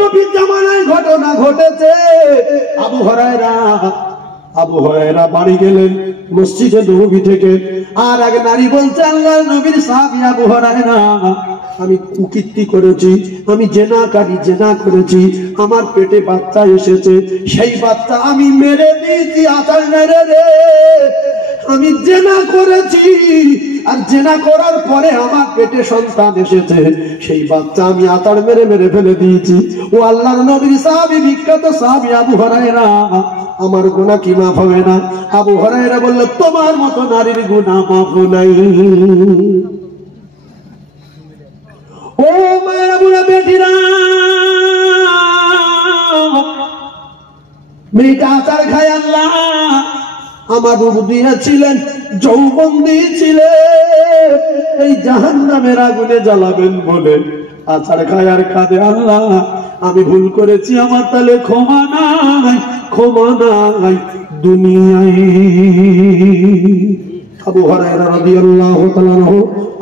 নবীর জামানায় ঘটনা ঘটেছে। আবু হুরায়রা বাড়ি গেলেন মসজিদে নববী থেকে, আর এক নারী বলছে, আল্লাহর নবীর সাহাবী আবু হুরায়রা, আমি কুকীর্তি করেছি, আমি জেনা করেছি, আমার পেটে বাচ্চা এসেছে, সেই বাচ্চা আমি মেরে দিয়েছি, আচার মেরে রে। আমি জেনা করেছি, আর জেনা করার পরে আমার পেটে সন্তান এসেছে, সেই বাচ্চা আমি আচার মেরে মেরে ফেলে দিয়েছি। ও আল্লাহর নবীর সাহাবী, বিখ্যাত সাহাবী আবু হুরায়রা, আমার গুনাহ কি মাফ হবে না? আবু হুরায়রা বলল, তোমার মতো নারীর গুনাহ মাফ নাই। ও মায়েরা বুড়া বেটিরা, মেয়েটা আচার খায়, আল্লাহ আমার রূপ দিয়েছিলেন, যৌবন দিয়েছিলেন, এই জাহান্নামের আগুনে জ্বালাবেন বলে আচার খায় আর কাঁদে, আল্লাহ আমি ভুল করেছি, আমার তাহলে ক্ষমা নাই দুনিয়ায়। আবু হুরায়রা রাদিয়াল্লাহু তাআলা আনহু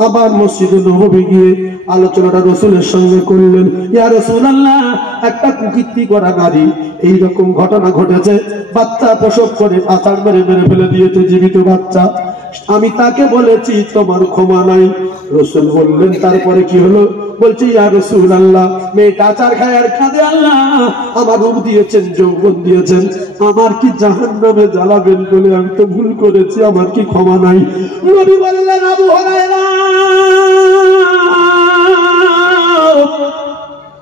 আবার মসজিদে নববী গিয়ে আলোচনাটা রাসূলের সঙ্গে করলেন। ইয়া রাসূলুল্লাহ, একটা কুকীর্তি করা নারী এইরকম ঘটনা ঘটেছে, বাচ্চা প্রসব করে আচার মেরে মেরে ফেলে দিয়েছে, জীবিত বাচ্চা, আমি তাকে বলেছি তোমার ক্ষমা নাই। রাসূল বললেন, তারপরে কি হলো? বলছে, ইয়া রাসূলুল্লাহ, মেয়েটা আচার খায় আর কাঁদে, আল্লাহ আমার রূপ দিয়েছেন, যৌবন দিয়েছেন, আমার কি জাহান্নামে জ্বালাবেন বলে আমি তো ভুল করেছি, আমার কি ক্ষমা নাই? নবী বললেন, আবু হুরায়রা,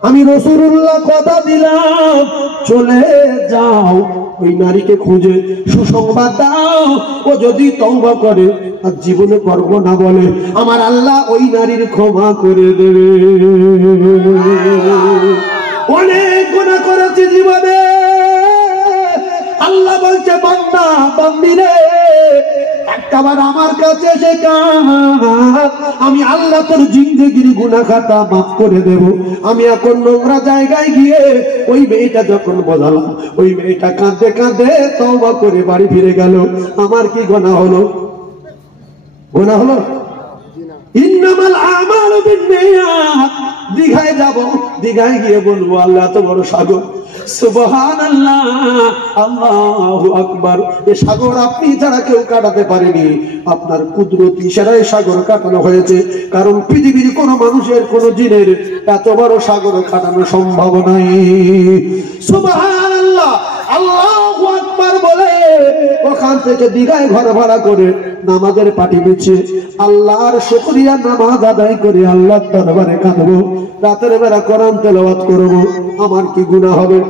আমি রাসূলুল্লাহ কথা দিলাম, চলে যাও, ওই নারীকে খুঁজে সুসংবাদ দাও, ও যদি তওবা করে আর জীবনে করব না বলে, আমার আল্লাহ ওই নারীর ক্ষমা করে দেবে। অনেক গুনাহ করেছি জীবনে, আল্লাহ বলছে, বান্দা বান্দি রে, একবার আমার কাছে এসে কাঁদ, আমি আল্লাহ তোর জিন্দেগির গুনাহ খাতা মাফ করে দেব। আমি এখন নোংরা জায়গায় গিয়ে ওই মেয়েটা যখন বোঝালাম, ওই মেয়েটা কাঁদতে কাঁদতে তওবা করে বাড়ি ফিরে গেল। আমার কি গুনাহ হলো? ইন্নামাল আমালু বিন্নিয়াত। দীঘায় যাব, দীঘায় গিয়ে বলবো, আল্লাহ তো বড় সাগর, সুবহানাল্লাহ, আল্লাহু আকবার, এই সাগর আপনি ছাড়া কেউ কাটাতে পারেনি, আপনার কুদরতি ইশারায় সাগর কাটানো হয়েছে, কারণ পৃথিবীর কোন মানুষের কোন জিনের এত বড় সাগর কাটানো সম্ভব নাই। সুবহানাল্লাহ, আল্লাহু আকবার বলে ওখান থেকে দীঘায় ঘর ভাড়া করে নামাজের পাটি বিছিয়ে আল্লাহর শুকরিয়া নামাজ আদায় করে আল্লাহর দরবারে কাঁদবো, রাতের বেলা কোরআন তেলাওয়াত করব। আমার কি গুনাহ হবে?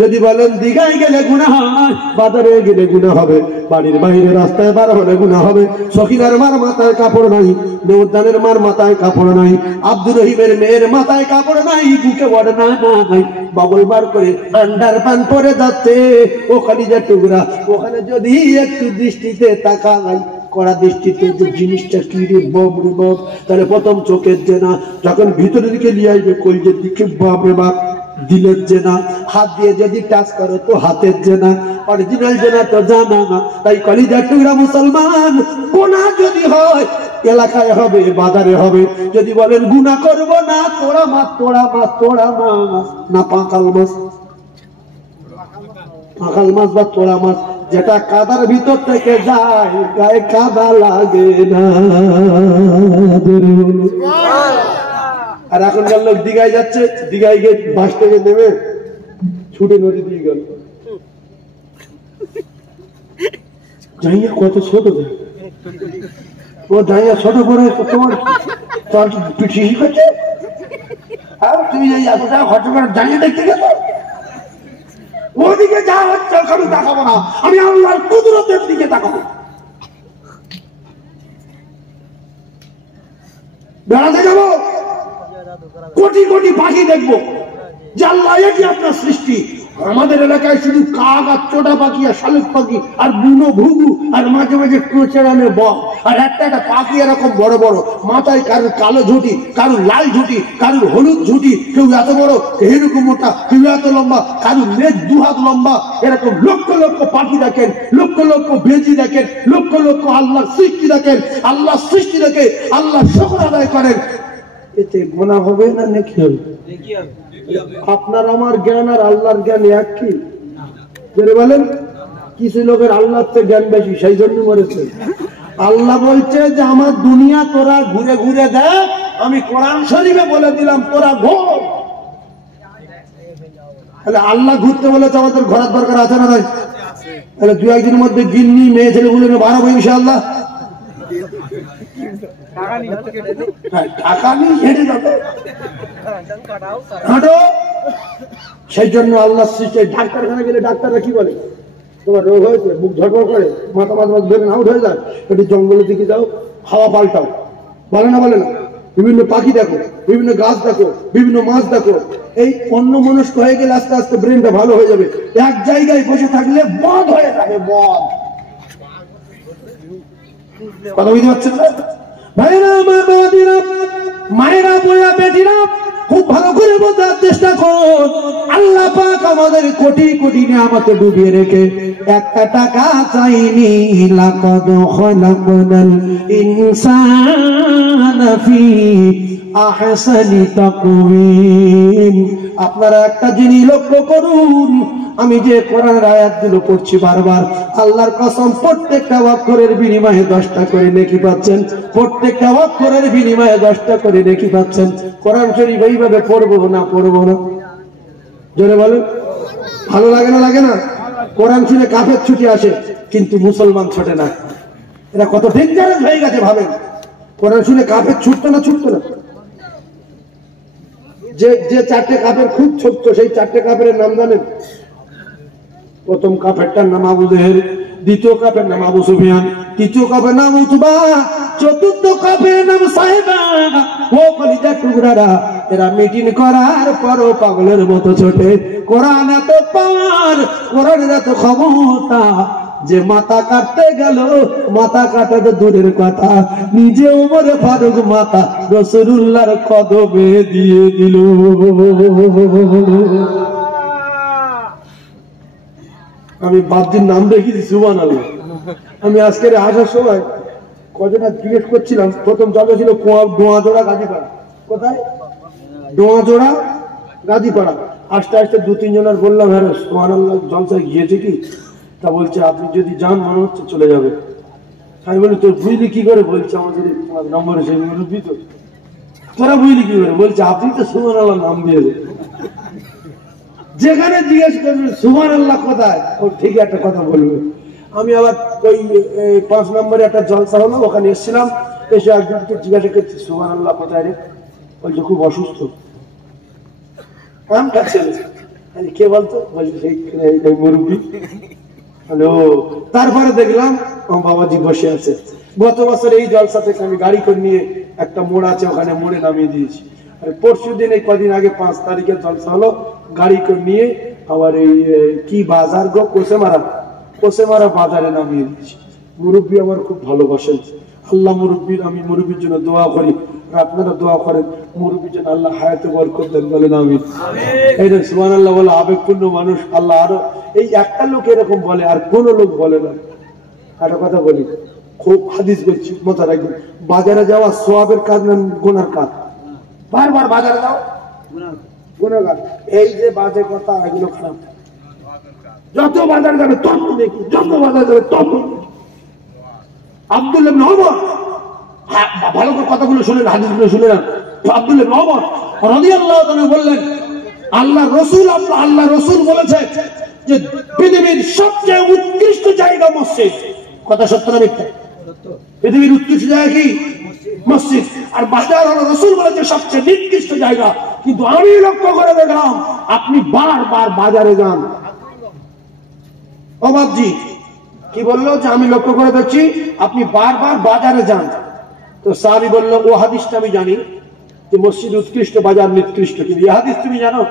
যদি বলেন দীঘায় গেলে গুনাহ হয়, বাজারে গেলে গুনাহ হবে, বাড়ির বাইরে রাস্তায় বার হলে গুনাহ হবে। সখিনার মার মাথায় কাপড় নাই, দেউদানের মার মাথায় কাপড় নাই, আব্দুর রহিমের মেয়ের মাথায় কাপড় নাই, বুকে ওড়না নাই, বগল বার করে আন্ডার পান পরে যাচ্ছে, ও খালিজার টুকরা, ওখানে যদি একটু দৃষ্টিতে তাকাই, কড়া দৃষ্টিতে যে জিনিসটা কি রে বাপ রে বাপ, তাহলে প্রথম চোখের জেনা, যখন ভিতরের দিকে নিয়ে আসবে কলজের দিকে বাপ রে বাপ, দিলের জেনা, হাত দিয়ে যদি টাচ করো তো হাতের জেনা, অরিজিনাল জেনা তো জানা না। তাই কলিজার টুকরা মুসলমান, গুনাহ যদি হয় এলাকায় হবে, বাজারে হবে, যদি বলেন গুনাহ করব না, তোড়া মাছ না পাকাল মাছ বা তোড়া মাছ, যেটা কাদার ভিতর থেকে যায়, গায়ে কাদা লাগে না। আর এখনকার লোক দীঘায় যাচ্ছে, দীঘায় গিয়ে বাস থেকে নেমে ছুটে নদী দিয়ে গেল, জাইয়া কত ছোট, ও জাইয়া ছোট করে তোমার পিঠি শিখেছে, আর তুমি এত টাকা খরচ করে জাইয়া দেখতে গেছো, ওদিকে যা হচ্ছে ওখানে তাকাবো না, আমি আল্লাহর কুদরতের দিকে তাকাবো। বেড়াতে যাবো, কোটি কোটি পাখি দেখবো, যে আল্লাহ এটি আপনার সৃষ্টি। আমাদের এলাকায় শুধু কাক আর চোটা পাখি আর শালিক পাখি আর বুনো ঘুঘু আর মাঝে মাঝে টোচেরানে বক, আর একটা একটা পাখি এরকম বড় বড়, মাথায় কারুর কালো ঝুঁটি, কারুর লাল ঝুঁটি, কারুর হলুদ ঝুঁটি, কেউ এত বড়, এরকম মোটা, কেউ এত লম্বা, কারুর লেজ 2 হাত লম্বা, এরকম লক্ষ লক্ষ পাখি দেখেন, লক্ষ লক্ষ বেজি দেখেন, লক্ষ লক্ষ আল্লাহর সৃষ্টি দেখেন। আল্লাহ সৃষ্টি দেখে আল্লাহ শুকর আদায় করেন, এতে গুনাহ হবে না নেকি হবে? আপনার আমার জ্ঞান আর আল্লাহর জ্ঞান এক কি? বলেন, কিছু লোকের আল্লাহর থেকে জ্ঞান বেশি, সেই জন্য মরেছে। আল্লাহ বলছে যে আমার দুনিয়া তোরা ঘুরে ঘুরে দেখ, আমি কোরআন শরীফে বলে দিলাম তোরা ঘোর। তাহলে আল্লাহ ঘুরতে বলেছে, আমাদের ঘোরার দরকার আছে না নাই? তাহলে দু একদিনের মধ্যে গিন্নি মেয়ে ছেলেগুলো বাড়াবো ইনশাআল্লাহ। টাকা নিয়ে হেঁটে যাবে, হাঁটো। সেই জন্য আল্লাহ সৃষ্টি। ডাক্তারখানা গেলে ডাক্তাররা কি বলে, তোমার রোগ হয়েছে, বুক ধরপড় করে, মাথা মাথা বেরোন আউট হয়ে যায়, একটু জঙ্গলের দিকে যাও, হাওয়া পাল্টাও, বলে না? বলে না? বিভিন্ন পাখি দেখো, বিভিন্ন গাছ দেখো, বিভিন্ন মাছ দেখো। এই অন্য মনস্ক হয়ে গেলে আস্তে আস্তে ব্রেনটা ভালো হয়ে যাবে। এক জায়গায় বসে থাকলে বদ হয়ে যাবে, বদ। কথা বুঝতে পারছেন না ভাইরা? আমার বাবাদিরা, মায়েরা, বোনেরা, বেটিরা, খুব ভালো করে বোঝার চেষ্টা করুন। আল্লাহ পাক আমাদের কোটি কোটি নিয়ামতে ডুবিয়ে রেখে একটা টাকা চাইনি। লাকাদ খালাকনাল ইনসানা ফি আহসানি তাকওয়িম। আপনারা একটা জিনিস লক্ষ্য করুন, আমি যে কোরআনের আয়াতগুলো পড়ছি বারবার, আল্লাহর কসম প্রত্যেকটা অক্ষরের বিনিময়ে 10টা করে নেকি পাচ্ছেন। প্রত্যেকটা অক্ষরের বিনিময়ে 10টা করে নেকি পাচ্ছেন। কোরআন শরীফ এইভাবে পড়বো না পড়বো না? জোরে বলেন, ভালো লাগে না? লাগে না? কোরআন শুনে কাফের ছুটি আসে, কিন্তু মুসলমান ছোটে না। এটা কত ডেঞ্জারাস হয়ে গেছে ভাবেন। কোরআন শুনে কাফের ছুটতো না? ছুটতো না? যে যে 4টে কাফের খুব ছোট্ট, সেই 4টে কাফের নাম জানেন? প্রথম কাফেরটার নাম আবু জেহেল, দ্বিতীয় কাফের নাম আবু সুফিয়ান, তৃতীয় কাফের নাম উতবা, চতুর্থ কাফের নাম সাহেবা। ও কলিজার টুকরারা, এরা মিটিং করার পরও পাগলের মতো ছোটে। কোরআন এত পাওয়ার, কোরআনের এত ক্ষমতা যে মাথা কাটতে গেল, মাথা কাটাতে দূরের কথা, নিজে ওমরে ফারুক মাথা রাসূলুল্লাহর কদমে দিয়ে দিল। আমি বাপজির নাম রেখেছি সুবহানাল্লাহ। আমি আজকের আসার সময় কজনা জিজ্ঞেস করছিলাম, প্রথম জায়গা ছিল ডোয়াজোড়া গাজীপাড়া। কোথায়? ডোয়াজোড়া গাজীপাড়া। আস্তে আস্তে 2-3 জনের বললাম, হ্যাঁ সুবহানাল্লাহ জলসায় গিয়েছে কি? তা বলছে আপনি যদি যান মনে হচ্ছে চলে যাবে। আমি বলি তোর বুঝলি কি করে? বলছে আমাদের নম্বর এসে মুরব্বী তো। তোরা বুঝলি কি করে? বলছে আপনি তো সুবহানাল্লাহ নাম দিয়েছে। যেখানে জিজ্ঞেস করবে সুবহানাল্লাহ কোথায়, ও ঠিক একটা কথা বলবে। আমি আবার ওই 5 নম্বরে একটা জলসা হলো, ওখানে এসেছিলাম। এসে একজনকে জিজ্ঞাসা করছি সুবহানাল্লাহ কোথায় রে? বলছে খুব অসুস্থ। নাম কাছে কে বলতো? বলছে সেই মুরব্বী। হ্যালো, তারপরে দেখলাম বাবাজি বসে আছে। গত বছর এই জলসা থেকে আমি গাড়ি করে নিয়ে একটা মোড় আছে, ওখানে মোড়ে নামিয়ে দিয়েছি। আর পরশু দিন, এই কদিন আগে 5 তারিখে জলসা হলো, গাড়ি করে নিয়ে আবার এই কি বাজার গো, কোসেমারা বাজারে নামিয়ে দিয়েছি। মুরব্বী আমার খুব ভালোবাসেন। আল্লাহ মুরব্বীর, আমি মুরব্বীর জন্য দোয়া করি, আর আপনারা দোয়া করেন মুরব্বীর জন্য আল্লাহ হায়াতে বরকত দেন, বলেন আমিন। এই যে সুবহানাল্লাহ বলে আবেগপূর্ণ মানুষ, আল্লাহ আরো এই একটা লোক এরকম বলে, আর কোন লোক বলে না। একটা কথা বলি, খুব হাদিস বলছি, মাথা রাখবেন। বাজারে যাওয়া সওয়াবের কাজ না গুনার কাজ? বারবার বাজারে যাও গুনার কাজ। এই যে বাজে কথা, এগুলো খারাপ। যত বাজার যাবে তত দেখি, যত বাজার যাবে তত। আব্দুল্লাহ ইবনে ওমর, ভালো করে কথাগুলো শুনেন, হাদিসগুলো শুনে নেন। আব্দুল্লাহ ইবনে ওমর রাদিয়াল্লাহু তাআলা বললেন, আল্লাহ রাসূল বলেছে যে পৃথিবীর সবচেয়ে উৎকৃষ্ট জায়গা মসজিদ। কথা সত্য না মিথ্যা? পৃথিবীর উৎকৃষ্ট জায়গা কি? মসজিদ। আর বাজার হলো রাসূল বলেছে সবচেয়ে নিকৃষ্ট জায়গা। কিন্তু আমি লক্ষ্য করে দেখলাম আপনি বারবার বাজারে যান। ও বাপজি কি বললো যে আমি লক্ষ্য করে দেখছি আপনি বারবার বাজারে যান। তো সাহাবী বলল, ও হাদিসটা আমি জানি যে মসজিদ উৎকৃষ্ট, বাজার নিকৃষ্ট, কিন্তু এই হাদিস তুমি জানো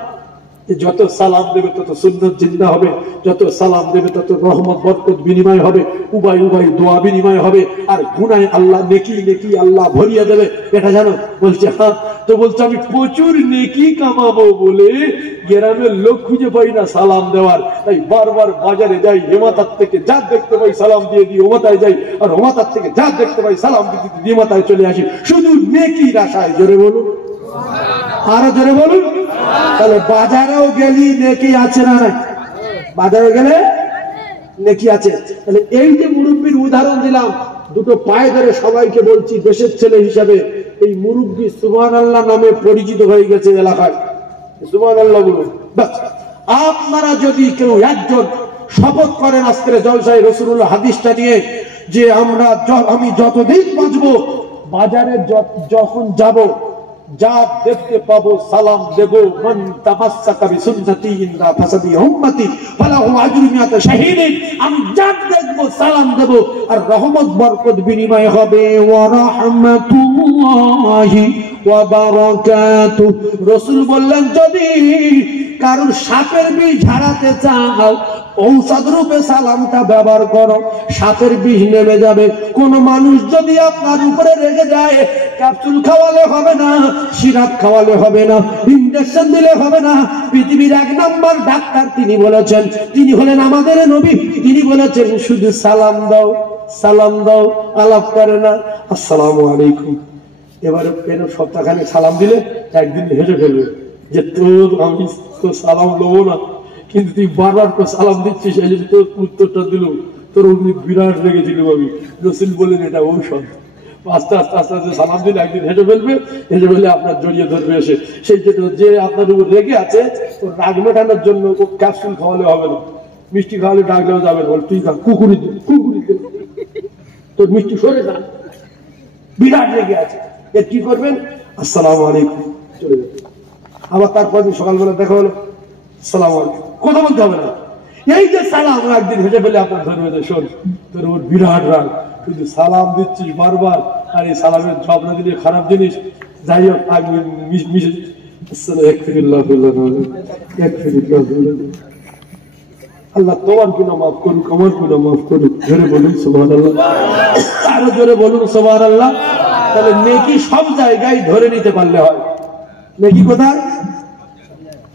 যে যত সালাম দেবে তত সুন্নাত জিন্দা হবে, যত সালাম দেবে তত রহমত বরকত বিনিময় হবে, উবাই দোয়া বিনিময় হবে, আর গুনাহে আল্লাহ নেকি আল্লাহ ভরিয়ে দেবে, এটা জানো? বলছে হ্যাঁ। তো বলছে আমি প্রচুর নেকি কামাবো বলে গ্রামের লোক খুঁজে পাই না সালাম দেওয়ার, তাই বারবার বাজারে যাই, হেমাতার থেকে যা দেখতে পাই সালাম দিয়ে দিই ওমাতায় যাই, আর ওমাতার থেকে যা দেখতে পাই সালাম দিয়ে দিই হেমাতায় চলে আসি, শুধু নেকির আশায়। জোরে বলুন। আরো জোরে বলুন। তাহলে বাজারেও গেলি নেকি আছে না নাই? বাজারে গেলে নেকি আছে। তাহলে এই যে মুরব্বীর উদাহরণ দিলাম, দুটো পায়ে ধরে সবাইকে বলছি, দেশের ছেলে হিসাবে এই মুরব্বী সুবহানাল্লাহ নামে পরিচিত হয়ে গেছে এলাকায়। সুবহানাল্লাহ বলুন। বাস, আপনারা যদি কেউ একজন শপথ করেন আজকের জলসায় রাসূলুল্লাহ হাদিসটা নিয়ে, যে আমি যতদিন বাঁচবো বাজারে যখন যাব, যা দেখতে পাবো সালাম দেব, মান তামাসসাকা বিসুন্নতি ইনদা ফাসাদি উম্মতি ফালাহু আজরু মিয়াত শাহীদিন, আমি যা দেখবো সালাম দেব, আর রহমত বরকত বিনিময় হবে। ওয়া রাহমাতুল্লাহি ওয়া বারাকাতুহু। রাসূল বললেন, যদি কারোর সাপের বিষ ঝাড়াতে চাও, ঔষধ রূপে সালামটা ব্যবহার করো, সাপের বিষ নেমে যাবে। কোন মানুষ যদি আপনার উপরে রেগে যায়, ক্যাপসুল খাওয়ালে হবে না, সিরাপ খাওয়ালে হবে না, ইনজেকশন দিলে হবে না। পৃথিবীর 1 নম্বর ডাক্তার তিনি বলেছেন, তিনি হলেন আমাদের নবী। তিনি বলেছেন, শুধু সালাম দাও, সালাম দাও, আলাপ করে না, আসসালামু আলাইকুম। এবারে সপ্তাহখানে সালাম দিলে একদিন হেসে ফেলবে যে তোর আমি তো সালাম দেবো না, কিন্তু তুই বারবার তো সালাম দিচ্ছিস, এই জন্য তোর উত্তরটা দিল, তোর অমনি বিরাট লেগেছিল। আমি রসুল বলেন এটা ঔষধ। আস্তে আস্তে আস্তে আস্তে সালাম দিলে একদিন হেঁটে ফেলবে, হেঁটে ফেলে আপনার জড়িয়ে ধরবে এসে। সেই জন্য যে আপনার উপর রেগে আছে, ওর রাগ মেটানোর জন্য ও ক্যাপসুল খাওয়ালে হবে না, মিষ্টি খাওয়ালে ডাকলেও যাবে। বল তুই খা, কুকুরি দে, তোর মিষ্টি সরে যা, বিরাট রেগে আছে। এর কি করবেন? আসসালামু আলাইকুম, চলে যাবে। আবার তারপর দিন সকালবেলা দেখা হলো, আসসালামু আলাইকুম, কথা বলতে হবে না। এই যে সালাম, একদিন হেঁটে ফেলে আপনার ধরবে যে শোন, তোর ওর বিরাট রাগ, শুধু সালাম দিচ্ছিস বারবার, আর এই সালামের জবাব না দিলে খারাপ জিনিস। যাই হোক, আল্লাহ তোমার গুনাহ মাফ করুক, আমার গুনাহ মাফ করুক। জোরে বলুন সুবহানাল্লাহ, আরো জোরে বলুন সুবহানাল্লাহ। তাহলে নেকি সব জায়গায় ধরে নিতে পারলে হয়। নেকি কোথায়?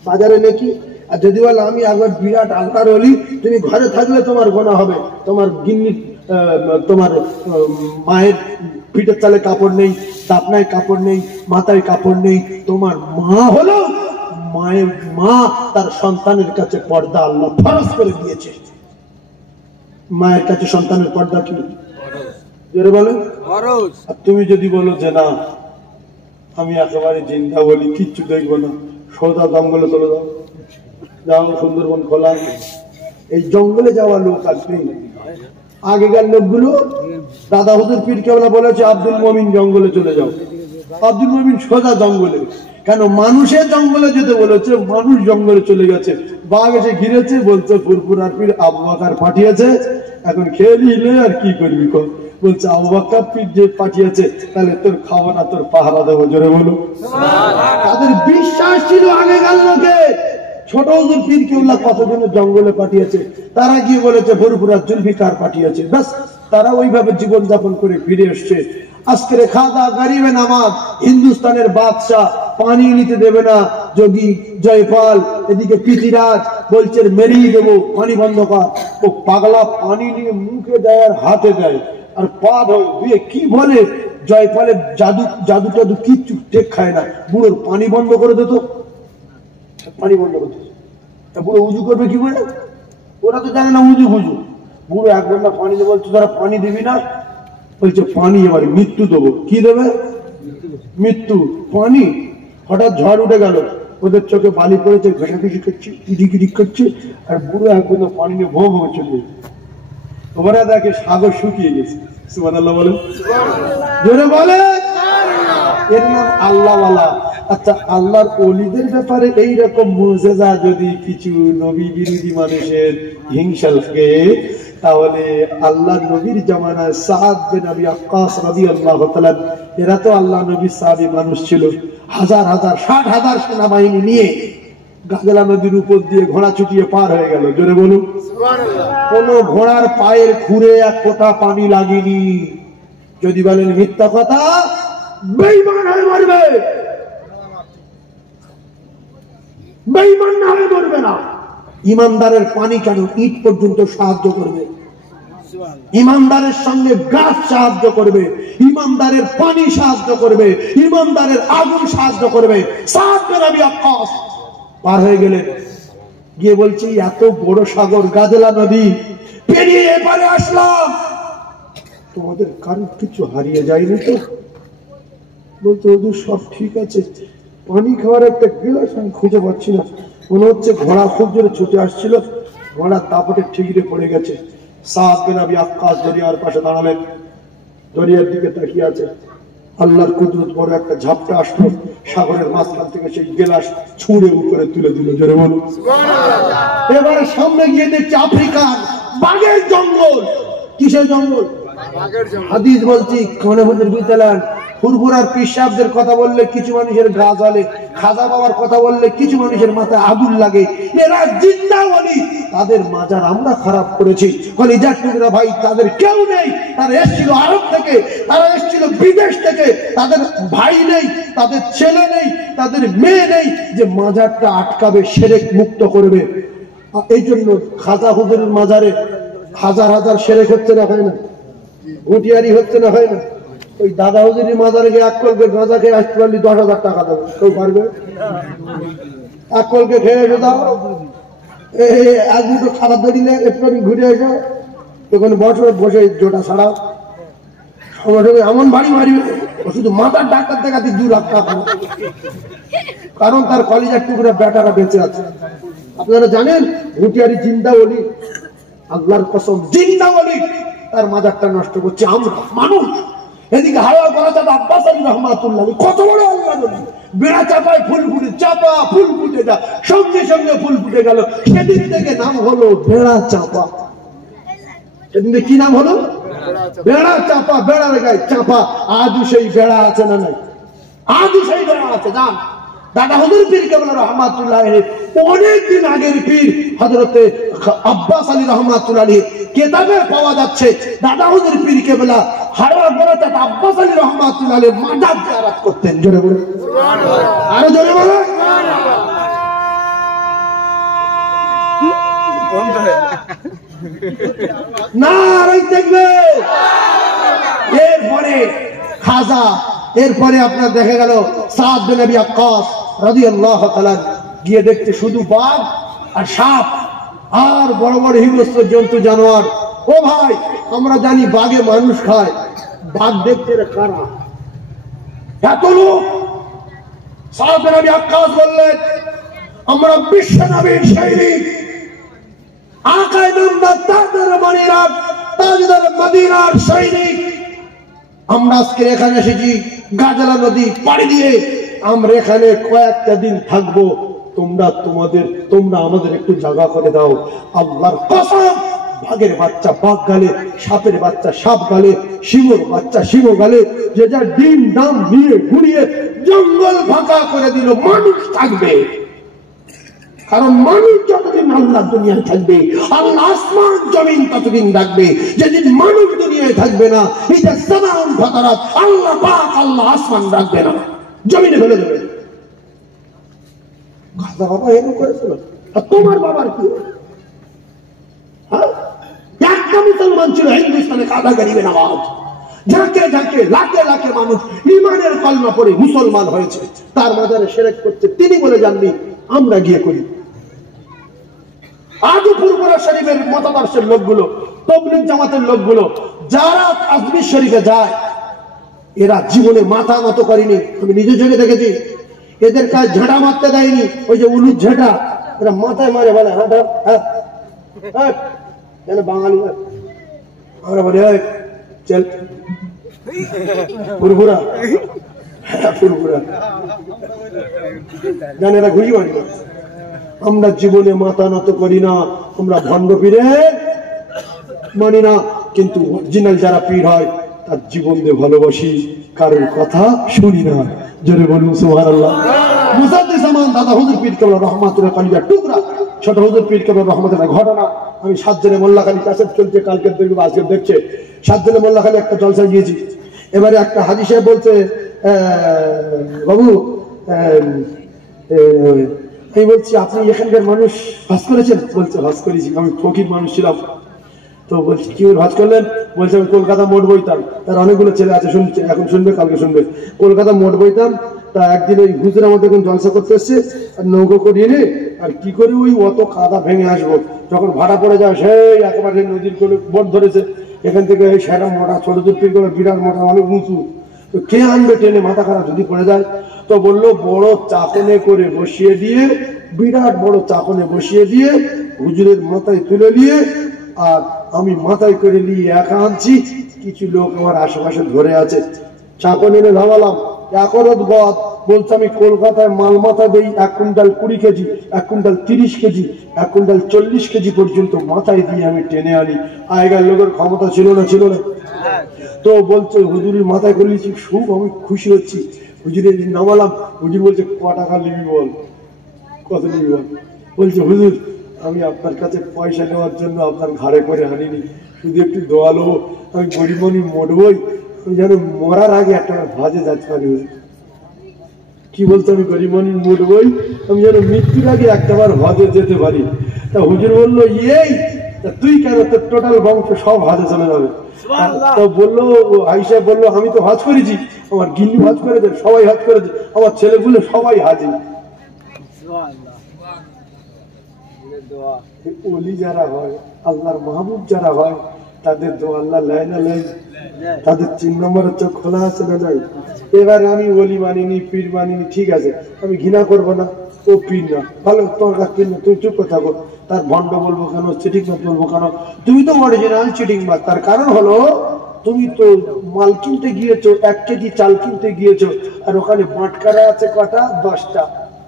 বাজারে নেকি। আর যদি বল আমি একবার বিরাট আল্লাহর ওলি, তুমি ঘরে থাকলে তোমার গোনা হবে, তোমার গিন্নি, তোমার মায়ের পিঠের চালে কাপড় নেই, দাপনায় কাপড় নেই, মাথায় কাপড় নেই, তোমার মা হলো মায়ের মা, তার সন্তানের কাছে পর্দা আল্লাহ ফরজ করে দিয়েছে। মায়ের কাছে সন্তানের পর্দা কি? জোরে বলে ফরজ। আর তুমি যদি বলো যে না আমি একেবারে জিন্দা বলি, কিচ্ছু দেখবো না, সোজা জঙ্গলে চলে যাও, যাও সুন্দরবন খোলা, এই জঙ্গলে যাওয়া লোক আর নেই। আগেকার লোকগুলো দাদা হুজুর পীর কেবলা বলেছে আব্দুল মমিন জঙ্গলে চলে যাও, আব্দুল মমিন সোজা জঙ্গলে। কেন? মানুষের জঙ্গলে যেতে বলেছে, মানুষ জঙ্গলে চলে গেছে, বাঘ এসে ঘিরেছে, বলছে ফুরফুরার পীর আবু বকর পাঠিয়েছে, এখন খেয়ে নিলে আর কি করবি কর। বলছে আবু বকর পীর যে পাঠিয়েছে, তাহলে তোর খাবো না, তোর পাহারা দেবো। জোরে বলো। তাদের বিশ্বাস ছিল আগেকার লোকে। ছোট হুজুর পীর কেবলা কতজনের জঙ্গলে পাঠিয়েছে, তারা গিয়ে বলেছে ফুরফুরার জুলফিকার পাঠিয়েছে, ব্যাস তারা ওইভাবে জীবন যাপন করে ফিরে এসছে। আজকের খাদা গরিবে নামাজ, হিন্দুস্তানের বাদশাহ পানি নিতে দেবে না, যোগী জয়পাল, এদিকে পৃথিরাজ বলছে মেরেই দেবো, পানি বন্ধ কর। ও পাগলা পানি নিয়ে মুখে দেয় আর হাতে দেয় আর পা ধুয়ে কি বলে, জয়পালের জাদু জাদু টাদু কিচ্ছু টেক খায় না। বুড়োর পানি বন্ধ করে দিত, পানি বন্ধ করে দিত। তা বুড়ো উজু করবে কি করে? ওরা তো জানে না উজু বুঝু। বুড়ো এক ঘন্টা পানি দেবো, বলছে তোরা পানি দিবি না, বলছে পানি এবারে মৃত্যু দেবো। কি দেবে? মৃত্যু। পানি। হঠাৎ ঝড় উঠে গেল, ওদের চোখে বালি পড়েছে, ঘেঁষাঘেঁষি করছে, কিটিকিটি করছে, আর বুড়ো এক ঘন্টা পানি নিয়ে ভোঁ ভোঁ চলে। ওরা দেখে সাগর শুকিয়ে গেছে। সুবহানাল্লাহ বলে, জোরে বলে। এর নাম আল্লাহওয়ালা। আচ্ছা, আল্লাহর ওলিদের ব্যাপারে এইরকম মুজেজা যদি কিছু নবী বিরোধী মানুষের হিংসা লাগে, তাহলে আল্লাহ নবীর জামানায় সাদ বিন আবি ওয়াক্কাস রাদিয়াল্লাহু তাআলা, এরা তো আল্লাহ নবীর সাহাবী মানুষ ছিল, হাজার হাজার 60,000 সেনাবাহিনী নিয়ে গাজলা নদীর উপর দিয়ে ঘোড়া ছুটিয়ে পার হয়ে গেল। জোরে বলুন সুবহানাল্লাহ। কোন ঘোড়ার পায়ের খুঁড়ে এক ফোঁটা পানি লাগেনি। যদি বলেন মিথ্যা কথা, বেঈমান হয়ে মরবে, বেঈমান না হয়ে মরবে না। ইমানদারের পানি কেন ইট পর্যন্ত সাহায্য করবে, ইমানদারের সঙ্গে গাছ সাহায্য করবে, ইমানদারের পানি সাহায্য করবে, ইমানদারের আগুন সাহায্য করবে। সাদ বিন আবি ওয়াক্কাস পার হয়ে গেলেন, গিয়ে বলছি এত বড় সাগর গাজলা নদী পেরিয়ে এপারে আসলাম, তোমাদের কারোর কিছু হারিয়ে যায়নি তো? বলতে হুজুর সব ঠিক আছে, পানি খাওয়ার একটা গিলাস আমি খুঁজে পাচ্ছি না, মনে হচ্ছে ঘোড়া খুব জোরে ছুটে আসছিল, ঘোড়া দাপটে ঠিকরে পড়ে গেছে। সাদ বিন আবি ওয়াক্কাস দরিয়ার পাশে দাঁড়ালেন, দরিয়ার দিকে তাকিয়ে আছে। আল্লাহর কুদরত বড় একটা ঝাপটা আসলো, সাগরের মাঝখান থেকে সেই গেলাস ছুঁড়ে উপরে তুলে দিল। জোরে বলুন সুবহানাল্লাহ। এবারে সামনে গিয়ে দেখছি আফ্রিকার বাঘের জঙ্গল। কিসের জঙ্গল? হাদিস বলছি কোনে মধ্যে বিতালান। ফুরফুরার পিসাবদের কথা বললে কিছু মানুষের গা জ্বলে, খাজা বাবার কথা বললে কিছু মানুষের মাথায় আগুন লাগে। এরা জিন্দা ওলি, তাদের মাজার আমরা খারাপ করেছি। কলিজার টুকরা ভাই, তাদের কেউ নেই। তারা এসেছিল আরব থেকে, তারা এসেছিল বিদেশ থেকে, তাদের ভাই নেই, তাদের ছেলে নেই, তাদের মেয়ে নেই যে মাজারটা আটকাবে, শিরক মুক্ত করবে। এই জন্য খাজা হুজুরের মাজারে হাজার হাজার শিরক হচ্ছে না, হয় না? গুটিয়ারি হচ্ছে না, হয় না? ওই দাদা হুজুরের মাজারে গিয়ে এক কলকে গাঁজা খেয়ে আসতে পারলি 10,000 টাকা দেবো, কেউ পারবে? এক কলকে খেয়ে এসে দাও, এক দুটো খাবার ধরিলে একটু ঘুরে এসো, তখন বছর বসে জোটা ছাড়াও, সঙ্গে এমন বাড়ি মারিবে, শুধু মাথার ডাক্তার দেখাতে 2 লাখ টাকা, কারণ তার কলিজার টুকরা বেটারা বেঁচে আছে। আপনারা জানেন গুটিয়ারি জিন্দা বলি, আল্লাহর কসম জিন্দা বলি, তার মাজারটা নষ্ট করছে আমরা মানুষ। এদিকে হাওয়া করা যাবে আব্বাস আলী রহমাতুল্লাহ, কত বড় আল্লাহ নবী, বেড়া চাপায় ফুল ফুটে, চাপা ফুল ফুটে যা, সঙ্গে সঙ্গে ফুল ফুটে গেল। সেদিন থেকে নাম হলো বেড়া চাপা। সেদিন কি নাম হলো? বেড়া চাপা। বেড়ার গায়ে চাপা। আজও সেই বেড়া আছে না নাই? আজও সেই বেড়া আছে। জান দাদা হুজুর পীর কেবলা রহমাতুল্লাহ অনেকদিন আগের পীর হযরতে আব্বাস আলী রহমাতুল্লাহ কেতাবে পাওয়া যাচ্ছে। দাদা হুজুর পীর কেবলা হাওয়া বড়টা আব্বাস আলী রহমাতুল্লাহ মাজার জিয়ারত করতেন। জোরে বলে সুবহানাল্লাহ, আরো জোরে বলে সুবহানাল্লাহ। নারে দেখবে। এরপরে খাজা, এরপরে আপনার দেখা গেল সাদ বিন আবি ওয়াক্কাস রাদিয়াল্লাহু তাআলা গিয়ে দেখতে শুধু বাঘ আর সাপ আর বড় বড় হিংস্র জন্তু জানোয়ার। ও ভাই, আমরা জানি বাঘে মানুষ খায়, বাঘ দেখতে কারা? এত লোক। সাদ বিন আবি ওয়াক্কাস বললেন, আমরা বিশ্ব নবীর সৈনিক, আকায়ে নামদার তাজদার মনিরাত তাজদার মদিনার সৈনিক। আমরা আজকে এখানে এসেছি গাজলা নদী পাড়ি দিয়ে, আমরা এখানে কয়েকটা দিন থাকবো, তোমরা আমাদের একটু জায়গা করে দাও। আল্লাহর কসম, বাঘের বাচ্চা বাঘ গালে, সাপের বাচ্চা সাপ গালে, সিংহের বাচ্চা সিংহ গালে, যে যা ডিম ডাম নিয়ে ঘুরিয়ে জঙ্গল ফাঁকা করে দিল। মানুষ থাকবে, কারণ মানুষ যতদিন আল্লাহ দুনিয়ায় থাকবে, আল্লাহ আসমান জমিন ততদিন থাকবে। যেদিন মানুষ দুনিয়ায় থাকবে না, এটা সামাউন ফাতারাত, আল্লাহ পাক আল্লাহ আসমান রাখবে না, জমিনে ফেলে দেবে। খাজা বাবা এরকম করেছিল, আর তোমার বাবার কি? একটা মুসলমান ছিল হিন্দুস্তানে, কাদা গরিবে নামাজ, ঝাঁকে ঝাঁকে লাখে লাখে মানুষ ইমানের কলমা পড়ে মুসলমান হয়েছে। তার মাজারে শিরক করছে, তিনি বলে যাননি, আমরা গিয়ে করি। আজও ফুরফুরা শরীফের মতাদর্শের লোকগুলো, তাবলীগ জামাতের লোকগুলো যারা আজমির শরীফে যায়, এরা জীবনে মাথা নত করেনি। আমি নিজে চোখে দেখেছি, এদের কাজ ঝাঁটা মারতে দেয়নি। ওই যে উলুদ ঝাঁটা, এরা মাথায় মারে, বলে হ্যাঁ বাঙালি, আমরা বলি চল ফুরফুরা, ফুরফুরা জান, এরা ঘুরি মারি। আমরা জীবনে মাথা নত করি না, আমরা ভণ্ড পীরে মানি না। কিন্তু অরিজিনাল যারা পীর হয়, তার জীবন দিয়ে ভালোবাসি, কারোর কথা শুনি না। জোরে বলুন সুবহানাল্লাহ। মুজাদ্দিদ জামান দাদা হুজুর পীর কেবলা রহমাতুল্লাহ কলিজার টুকরা, ছোট হুজুর পীর কেবলা রহমাতুল্লাহ ঘটনা। আমি 7 জনে মোল্লাখালী কাসেট চলছে, কালকে দেখবো আজকে দেখছে, 7 জনে মোল্লাখালী একটা জলসা গিয়েছি। এবারে একটা হাজী সাহেব বলছে, বাবু আমি বলছি আপনি এখানকার মানুষ হজ করেছেন? বলছে হজ করেছি। আমি ফকির মানুষ ছিলাম, তো বলছি কি হজ করলেন? বলছে আমি কলকাতা মোট বইতাম, তার অনেকগুলো ছেলে আছে শুনছে, এখন শুনবে কালকে শুনবে। কলকাতা মোট বইতাম, তা একদিন ওই হুজুরের মধ্যে জলসা করতে এসছে, আর নৌকো করিয়ে নে, আর কি করে ওই অত কাদা ভেঙে আসবো, যখন ভাড়া পড়ে যায় সেই একেবারে নদীর কোলে বোট ধরেছে, এখান থেকে এই সেরা মোটা ছোট দুটির করে বিরাট মোটা অনেক উঁচু, তো কে আনবে টেনে, মাথা খারাপ যদি পড়ে যায়। তো বললো বড় চাকনে করে বসিয়ে দিয়ে, বিরাট বড় চাকনে বসিয়ে দিয়ে হুজুরের মাথায় তুলে নিয়ে, আর আমি মাথায় করে নিয়ে একা আনছি, কিছু লোক আমার আশেপাশে ধরে আছে, চাকনে এনে নামালাম, একরত গদ বলছে আমি কলকাতায় মাল মাথা দেই 1 quintal 20 KG, 1 quintal 30 KG, 1 quintal 40 KG পর্যন্ত মাথায় দিয়ে আমি টেনে আনি। আগেকার লোকের ক্ষমতা ছিল না, ছিল না। তো বলছে হুজুরের মাথায় করে নিয়েছি, খুব আমি খুশি হচ্ছি। হুজুরের নামালাম, হুজুর বলছে ক টাকা নিবি বল, কত নিবি বল। বলছে হুজুর আমি আপনার কাছে পয়সা নেওয়ার জন্য আপনার ঘাড়ে করে আনিনি, শুধু একটু দোয়া নেবো, আমি গরিব মনি মরবই, আমি যেন মরার আগে একটা ভাজে যাচ্ছে পারি। কি বলতো আমি গরিব মনি মরবই, আমি যেন মৃত্যুর আগে একটাবার হজে যেতে পারি। তা হুজুর বললো এই তুই কেন, তোর টোটাল বংশ সব হজে চলে যাবে। তো বললো আয়েশা বললো আমি তো হজ করেছি, আমার গিন্নি হজ করেছে, সবাই হজ করেছে, আমার ছেলেগুলো সবাই হাজি। ওলি যারা হয়, আল্লাহর মাহবুব যারা হয়, তাদের দোয়া আল্লাহ লেয় না লেয়, তাদের 3 নম্বরের চোখ খোলা আছে না নাই। এবার আমি ওলি মানিনি, পীর মানিনি, ঠিক আছে, আমি ঘৃণা করবো না, ও পীর না, ভালো তোর কাছে পীর না, তুই চুপ করে থাকো, তার ভণ্ড বলবো কেন, চিটিং বাদ বলবো কেন, তুমি তো অরিজিনাল চিটিং বাদ। তার কারণ হলো তুমি তো মাল কিনতে গিয়েছো, 1 কেজি চাল কিনতে গিয়েছো, আর ওখানে বাটকারা আছে কটা, 10টা,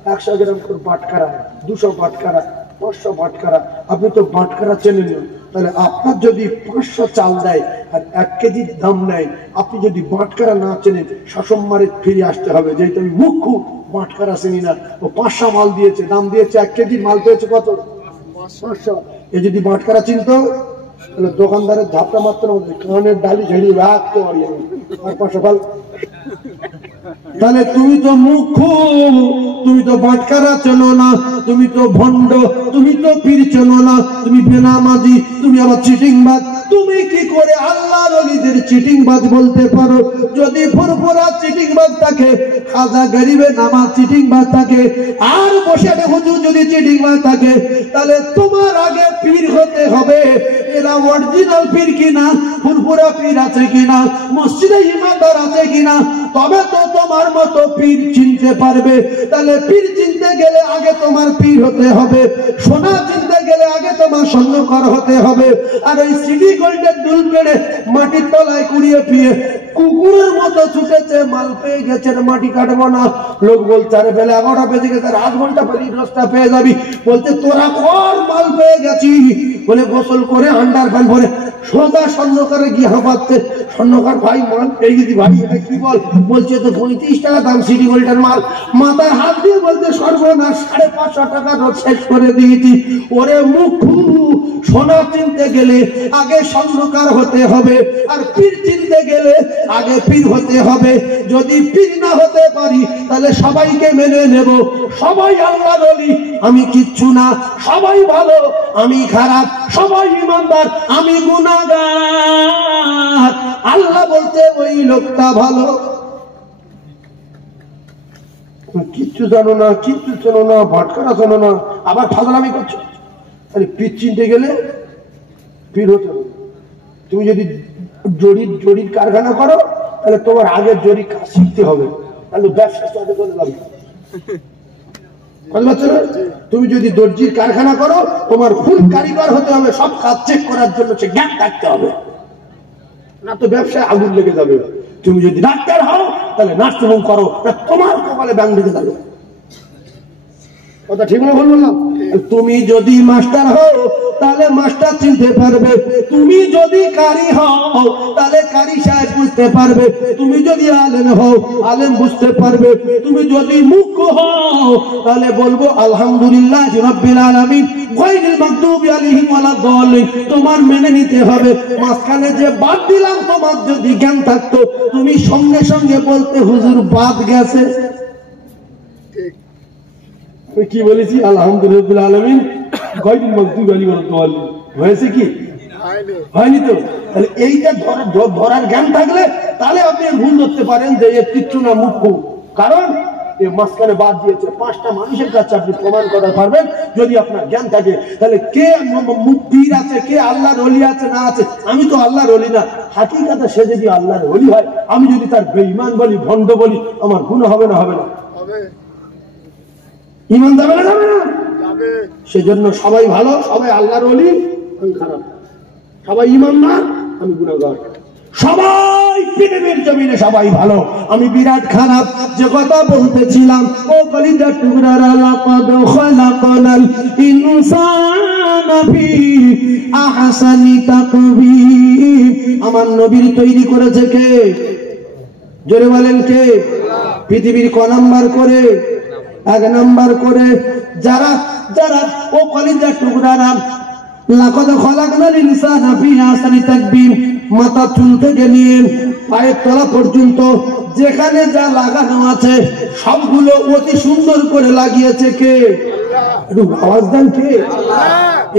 100 গ্রাম করে বাটকারা, 200 বাটকারা, 500 বাটকারা, আপনি তো বাটকারা চেনেন না, তাহলে আপনার যদি 500 চাল দেয় আর 1 কেজির দাম নেয়, আপনি যদি বাটকারা না চেনেন, শাসনমারে ফিরে আসতে হবে, যেহেতু আমি মুখ্য বাটকারা চিনি না, ও 500 মাল দিয়েছে, দাম দিয়েছে 1 কেজির মাল পেয়েছে কত, 500। এ যদি বাটকারা চিনতো তাহলে দোকানদারের ঝাপটা মারতে না, কানের ডালি ঝেড়িয়ে রাখতে পারি আমি, আর 500 ফাল। তাহলে তুমি তো মুখ্য, তুমি তো বাটকারা চেনো না, তুমি তো ভণ্ড, তুমি তো পীর চেনো না, তুমি বেনামাজি, তুমি আবার চিটিংবাজ, তুমি কি করে আল্লাহর ওলিদের চিটিংবাজ বলতে পারো? যদি ফুরফুরা চিটিংবাজ থাকে, খাজা গরিবে নামাজ চিটিংবাজ থাকে, আর বসে হুজুর যদি চিটিংবাজ থাকে, তাহলে তোমার আগে পীর হতে হবে, এরা অরিজিনাল পীর কিনা, ফুরফুরা পীর আছে কিনা, মসজিদে ইমামদার আছে কিনা, তবে তো তোমার মতো পীর চিনতে পারবে। তাহলে পীর চিনতে গেলে আগে তোমার পীর হতে হবে, সোনা চিনতে গেলে আগে তোমার স্বর্ণকার হতে হবে। আর ওই সিডি গোল্ডের দুল পেড়ে মাটির তলায় কুড়িয়ে পিয়ে কুকুরের মতো ছুটেছে, মাল পেয়ে গেছে, মাটি কাটবো না। লোক বলছে আরে বেলা 11টা বেজে গেছে, 8 ঘন্টা পরে রোজটা পেয়ে যাবি। বলতে তোরা কর মাল পেয়ে গেছি বলে গোসল করে আন্ডার প্যান্ট ভরে সোজা স্বর্ণকারে গিয়ে হাঁপাচ্ছে। স্বর্ণকার ভাই মাল পেয়ে গেছি ভাই, কি বল? বলছে তো 35 টাকা দাম সিডি গোল্ডের মাল। মাথায় হাত দিয়ে বলতে সর্বনাশ, 550 টাকা রোজ শেষ করে দিয়েছি। ওরে মুখু, সোনা চিনতে গেলে আগে স্বর্ণকার হতে হবে, আর পীর চিনতে গেলে আগে পীর হতে হবে। যদি পীর না হতে পারি তাহলে সবাইকে মেনে নেব, সবাই আল্লাহর ওলি, আমি কিচ্ছু না, সবাই ভালো, আমি খারাপ, সবাই ইমানদার, আমি গুনাহগার। আল্লাহ বলতে ওই লোকটা ভালো। কিচ্ছু জানো না, কিচ্ছু চেনো না, ভাটকারা চেনো না, আবার ফাজলামি করছো। তাহলে পীর চিনতে গেলে পীর হতে হবে। তুমি যদি জরির কারখানা করো, তাহলে তোমার আগে জরি কাজ শিখতে হবে, তাহলে ব্যবসা স্টার্ট করে যাবে। তুমি যদি দর্জির কারখানা করো, তোমার ফুল কারিগর হতে হবে, সব কাজ চেক করার জন্য সে জ্ঞান থাকতে হবে, না তো ব্যবসায় আগুন লেগে যাবে। তুমি যদি ডাক্তার হও, তাহলে নার্সিং করো, তোমার কপালে ব্যাং লেগে যাবে। কথা ঠিক না ভুল বললাম? তুমি যদি মাস্টার হও, তাহলে মাস্টার চিনতে পারবে। তুমি যদি কারি হও, তাহলে কারি সাহেব বুঝতে পারবে। তুমি যদি আলেম হও, আলেম বুঝতে পারবে। তুমি যদি মুখ্য হও, তাহলে বলবো আলহামদুলিল্লাহ রাব্বিল আলামিন গায়রিল মাগদুবি আলাইহিম ওয়ালাদ দাল্লিন। তোমার মেনে নিতে হবে। মাঝখানে যে বাদ দিলাম, তোমার যদি জ্ঞান থাকতো, তুমি সঙ্গে সঙ্গে বলতে হুজুর বাদ গেছে। কি বলেছি? আলহামদুলিল্লাহ আলামিন গায়রিল মাগদুবি আলাইহিম ওয়ালাদ দাল্লিন। হয়েছে কি? হয়নি তো? তাহলে এইটা ধরার জ্ঞান থাকলে তাহলে আপনি ভুল ধরতে পারেন যে এর কিচ্ছু না মুখ্য, কারণ মাঝখানে বাদ দিয়েছে। 5টা মানুষের কাছে আপনি প্রমাণ করতে পারবেন যদি আপনার জ্ঞান থাকে। তাহলে কে মুক্তির আছে, কে আল্লাহর ওলি আছে না আছে? আমি তো আল্লাহর ওলি না, হাকিকাতে সে যদি আল্লাহর ওলি হয়, আমি যদি তার বেঈমান বলি, ভণ্ড বলি, আমার গুনাহ হবে না? হবে না? ঈমান যাবে না? যাবে না? সেজন্য সবাই ভালো, সবাই আল্লাহর ওলি, আমি খারাপ। সবাই ঈমানদার, আমি গুনাহগার। সবাই পৃথিবীর জমিনে সবাই ভালো, আমি বিরাট খারাপ। যে কথা বলতেছিলাম, ও কলিজার টুকরার, লাকাদ খালাকনাল ইনসানা ফি আহসানি তাকবীর। আমার নবীর তৈরি করেছে কে? জোরে বলেন কে? পৃথিবীর ক নাম্বার করে? 1 নাম্বার করে। যারা যারা ও কলিজার টুকরারা, লাকাদ খালাকনাল ইনসানা ফি আহসানি তাকবীর, মাথা চুল থেকে নিয়ে পায়ের তলা পর্যন্ত যেখানে যা লাগানো আছে সবগুলো অতি সুন্দর করে লাগিয়েছে কে? একটু আওয়াজ দেন কে?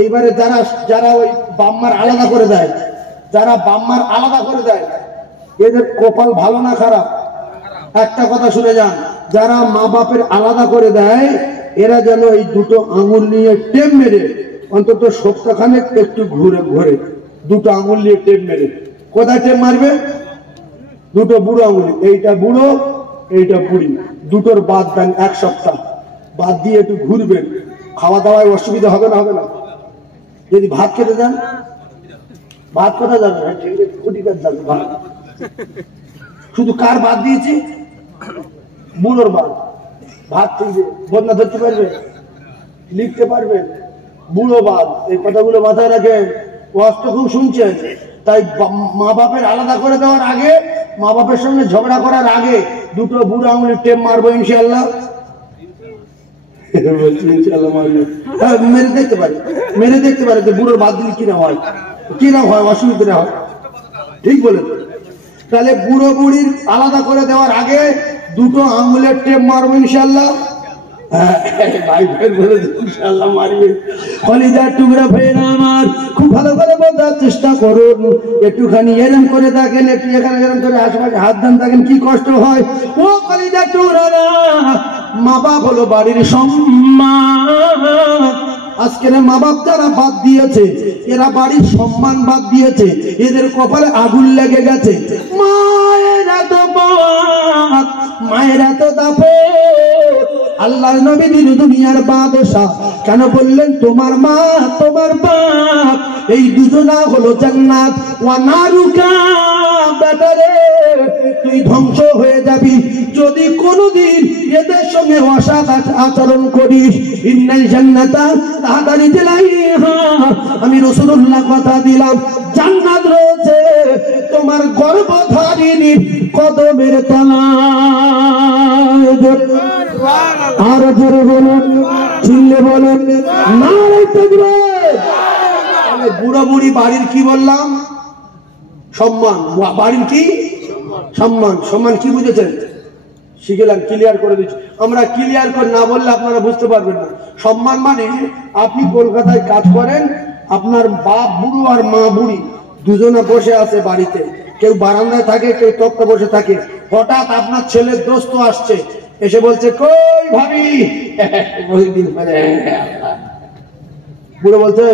এইবারে যারা যারা ওই বাম্মার আলাদা করে দেয়, যারা বাম্মার আলাদা করে দেয়, এদের কপাল ভালো না খারাপ? একটা কথা শুনে যান, যারা মা বাপের আলাদা করে দেয়, এরা যেন এই দুটো আঙুল নিয়ে টেপ মেরে অন্তত সপ্তাহখানেক একটু ঘুরে ঘুরে 2টো আঙুল নিয়ে টেপ মেরে, কোথায় টেপ মারবে? 2টো বুড়ো আঙুলি, এইটা বুড়ো এইটা বুড়ি, 2টোর বাদ দেন 1 সপ্তাহ বাদ দিয়ে একটু ঘুরবেন, খাওয়া দাওয়ায় অসুবিধা হবে না? হবে না? যদি ভাত খেতে যান, ভাত কোথায় যাবে? খুঁটি কাজ যাবে ভাত। শুধু কার বাদ দিয়েছি? বুড়োর বাদ। ভাত থেকে বদনা ধরতে পারবে, লিখতে পারবে, বুড়ো বাদ। এই কথাগুলো মাথায় রাখেন, ওয়াজ তো খুব শুনছেন। তাই মা বাপের আলাদা করে দেওয়ার আগে, মা বাপের সঙ্গে ঝগড়া করার আগে 2টো বুড়ো আঙুলের টেপ মারবো ইনশাআল্লাহ। ইনশাআল্লাহ মারবো। মেরে দেখতে পারে, মেরে দেখতে পারে যে বুড়োর বাদ দিলে কিনা হয়, কিনা হয়, অসুবিধা হয়। ঠিক বলে? তাহলে বুড়ো বুড়ির আলাদা করে দেওয়ার আগে 2টো আঙুলের টেপ মারবো ইনশাআল্লাহ। ভাই ফের বলে ইনশাআল্লাহ মারবে। কলিজার টুকরা ভাইরা আমার, খুব ভালো করে বোঝার চেষ্টা করুন। একটুখানি এরম করে দেখেন, একটু এখানে এরম করে আশেপাশে হাত দেন, দেখেন কি কষ্ট হয়। ও কলিজার টুকরারা, মা বাপ হলো বাড়ির সম্মান। আজকের মা বাপ যারা বাদ দিয়েছে, এরা বাড়ির সম্মান বাদ দিয়েছে, এদের কপালে আগুন লেগে গেছে। মায়েরা তো বাদ, মায়েরা তো দাপট। আল্লাহর নবী দিন দুনিয়ার বাদশা, কেন বললেন তোমার মা তোমার বাপ এই দুজনা হলো জান্নাত ওয়া নারুকা। বেটারে, তুই ধ্বংস হয়ে যাবি যদি কোনদিন এদের সঙ্গে অসৎ আচরণ করিস। ইন্নাল জান্নাতা তাহতা রিজলাইহা, আমি রাসূলুল্লাহ কথা দিলাম, জান্নাত রয়েছে তোমার গর্ভধারিণীর কদমের তলায়। আর জোরে বলুন, চিল্লে বলুন নারে তাকবীর। বুড়ো বুড়ি বাড়ির কি বললাম? সম্মান। বাড়ির কি? সম্মান। সম্মান কি বুঝেছেন? শিখেলাম, ক্লিয়ার করে দিচ্ছি। আমরা ক্লিয়ার করে না বললে আপনারা বুঝতে পারবেন না। সম্মান মানে আপনি কলকাতায় কাজ করেন, আপনার বাপ বুড়ো আর মা বুড়ি দুজনে বসে আছে বাড়িতে, কেউ বারান্দায় থাকে, কেউ তক্তা বসে থাকে। হঠাৎ আপনার ছেলের দোস্ত আসছে, এসে বলছে কই ভাবি, বুড়ো বলছে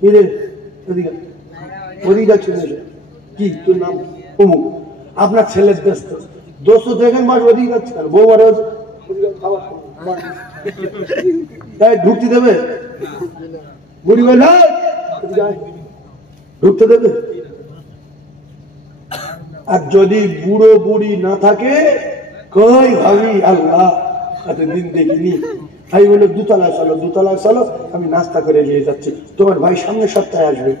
কি রে ওদিকে ওদিকে যাচ্ছিল, কি তোর নাম? অমুক। আপনার ছেলের দোস্ত, দোস্ত দেখেন মাস ওদিকে যাচ্ছে, বউ বাড়ি তাই ঢুকতে দেবে? বুড়ি বলে ঢুকতে দেবে? আর যদি বুড়ো বুড়ি না থাকে, কই ভাবি, আল্লাহ এতদিন দেখিনি, ভাই বলে দুতলায় চলো, দুতলায় চলো, আমি নাস্তা করে নিয়ে যাচ্ছি, তোমার ভাই সামনের সপ্তাহে আসবে।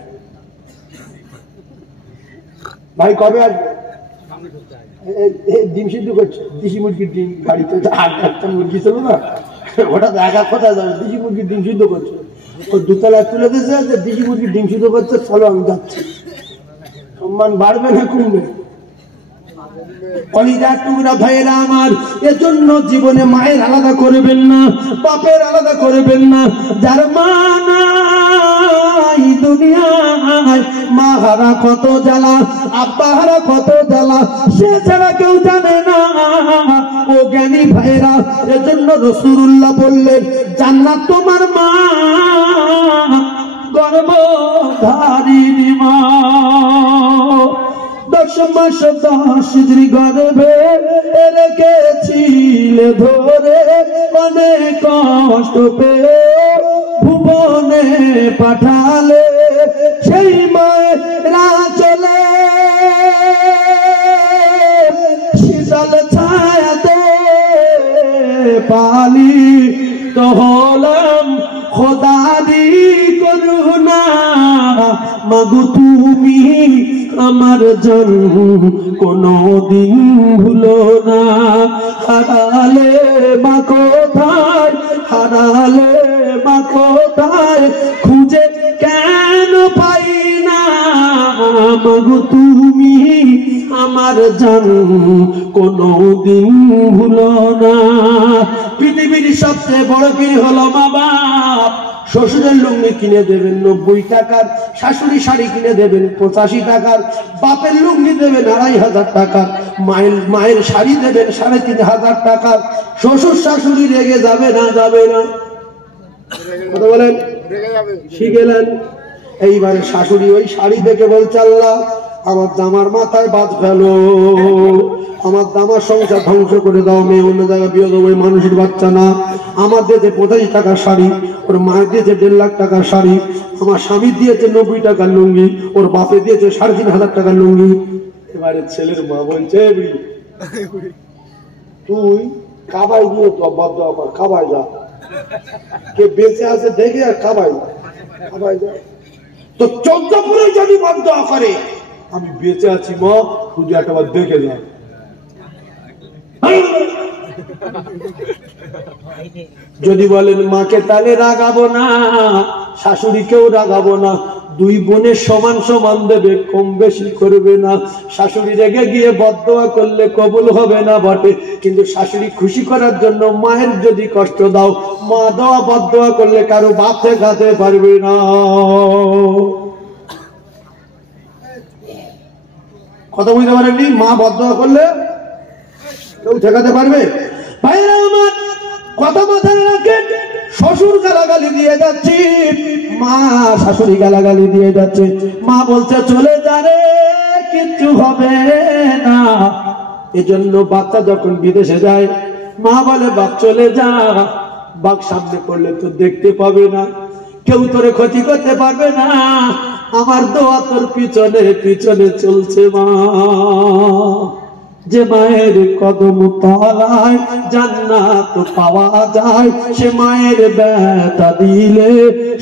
ভাই কবে আসবে? ডিম সিদ্ধ করছে, দেশি মুরগির ডিম, গাড়িতে 8-10টা মুরগি ছিল না, ওটা দেখা কোথায় যাবে, দেশি মুরগির ডিম সিদ্ধ করছে। ও দুতলায় তুলে দিয়েছে যে দেশি মুরগির ডিম সিদ্ধ করছে, চলো আমি যাচ্ছি। সম্মান বাড়বে না কমবে? কলিজার টুকরা ভাইয়েরা আমার, এজন্য জীবনে মায়ের আলাদা করবেন না, বাপের আলাদা করবেন না। যার মা নাই দুনিয়ায় মা হারা কত জ্বালা, আব্বা হারা কত জ্বালা, সে ছাড়া কেউ জানে না। ও জ্ঞানী ভাইরা, এজন্য রাসূলুল্লাহ বললেন জান্নাত তোমার মা, গর্ভধারিণী মা। 10 মাস 10 দিন গর্ভে রেখেছিলে ধরে, অনেক কষ্ট পেয়ে ভুবনে পাঠালে, সেই মায়েরা চলে শীতল ছায়াতে পালিত হলাম খোদারি করুণা। মাগো তুমি আমার জন্ম কোনদিন ভুলো না। হারালে মা কোথায়, হারালে মা কোথায়, খুঁজে কেন পাই না। মাগো তুমি আমার জন্ম কোনদিন ভুলো না। পৃথিবীর সবচেয়ে বড় পীর হলো মা বাপ। শ্বশুরের লুঙ্গি কিনে দেবেন 90 টাকার, শাশুড়ি শাড়ি কিনে দেবেন 85 টাকার, বাপের লুঙ্গি দেবেন 2500 টাকার, মায়ের শাড়ি দেবেন 3500 টাকার। শ্বশুর শাশুড়ি রেগে যাবে না? যাবে না? কথা বলেন, শিখেলেন। এইবারে শাশুড়ি ওই শাড়ি দেখে বলছে আল্লাহ আমার জামার মাথায় বাজ ফেলো, আমার জামার সংসার ধ্বংস করে দাও, মেয়ে অন্য জায়গায় বিয়ে দেবো, মানুষের বাচ্চা না। আমার দিয়েছে 85 টাকার শাড়ি, ওর মায়ের দিয়েছে 1.5 লাখ টাকার শাড়ি, আমার স্বামী দিয়েছে 90 টাকার লুঙ্গি, ওর বাপে দিয়েছে 3500 টাকার লুঙ্গি। এবারে ছেলের মা বলছে তুই কাবাই দিয়ে তো বাদ দেওয়া কর, কাবাই যা, কে বেঁচে আছে দেখে আর কাবাই কাবাই যা। তো 14 পুরে যদি বাদ দেওয়া করে, আমি বেঁচে আছি মা, শুধু একবার দেখে যা। যদি বলেন মাকে তাহলে রাগাবো না, শাশুড়িকেও রাগাবো না, 2 বোনের সমান সমান দেবে, কম বেশি করবে না। শাশুড়ি রেগে গিয়ে বদদোয়া করলে কবুল হবে না বটে, কিন্তু শাশুড়ি খুশি করার জন্য মায়ের যদি কষ্ট দাও, মা দেওয়া বদদোয়া করলে কারো বাপ ঠেকাতে পারবে না। কথা বুঝতে পারেননি? মা বদদোয়া করলে কেউ ঠেকাতে পারবে? ভাইরা আমার, কথা মাথায় রাখেন। শ্বশুর গালাগালি দিয়ে যাচ্ছে, মা শাশুড়ি গালাগালি দিয়ে যাচ্ছে, মা বলছে চলে যা রে, কিচ্ছু হবে না। এজন্য বাচ্চা যখন বিদেশে যায়, মা বলে বাপ চলে যা, বাপ সামনে পড়লে তো দেখতে পাবে না, কেউ তোরে ক্ষতি করতে পারবে না, আমার দোয়া তোর পিছনে পিছনে চলছে মা। যে মায়ের কদম তলায় জান্নাত পাওয়া যায়, সে মায়ের ব্যথা দিলে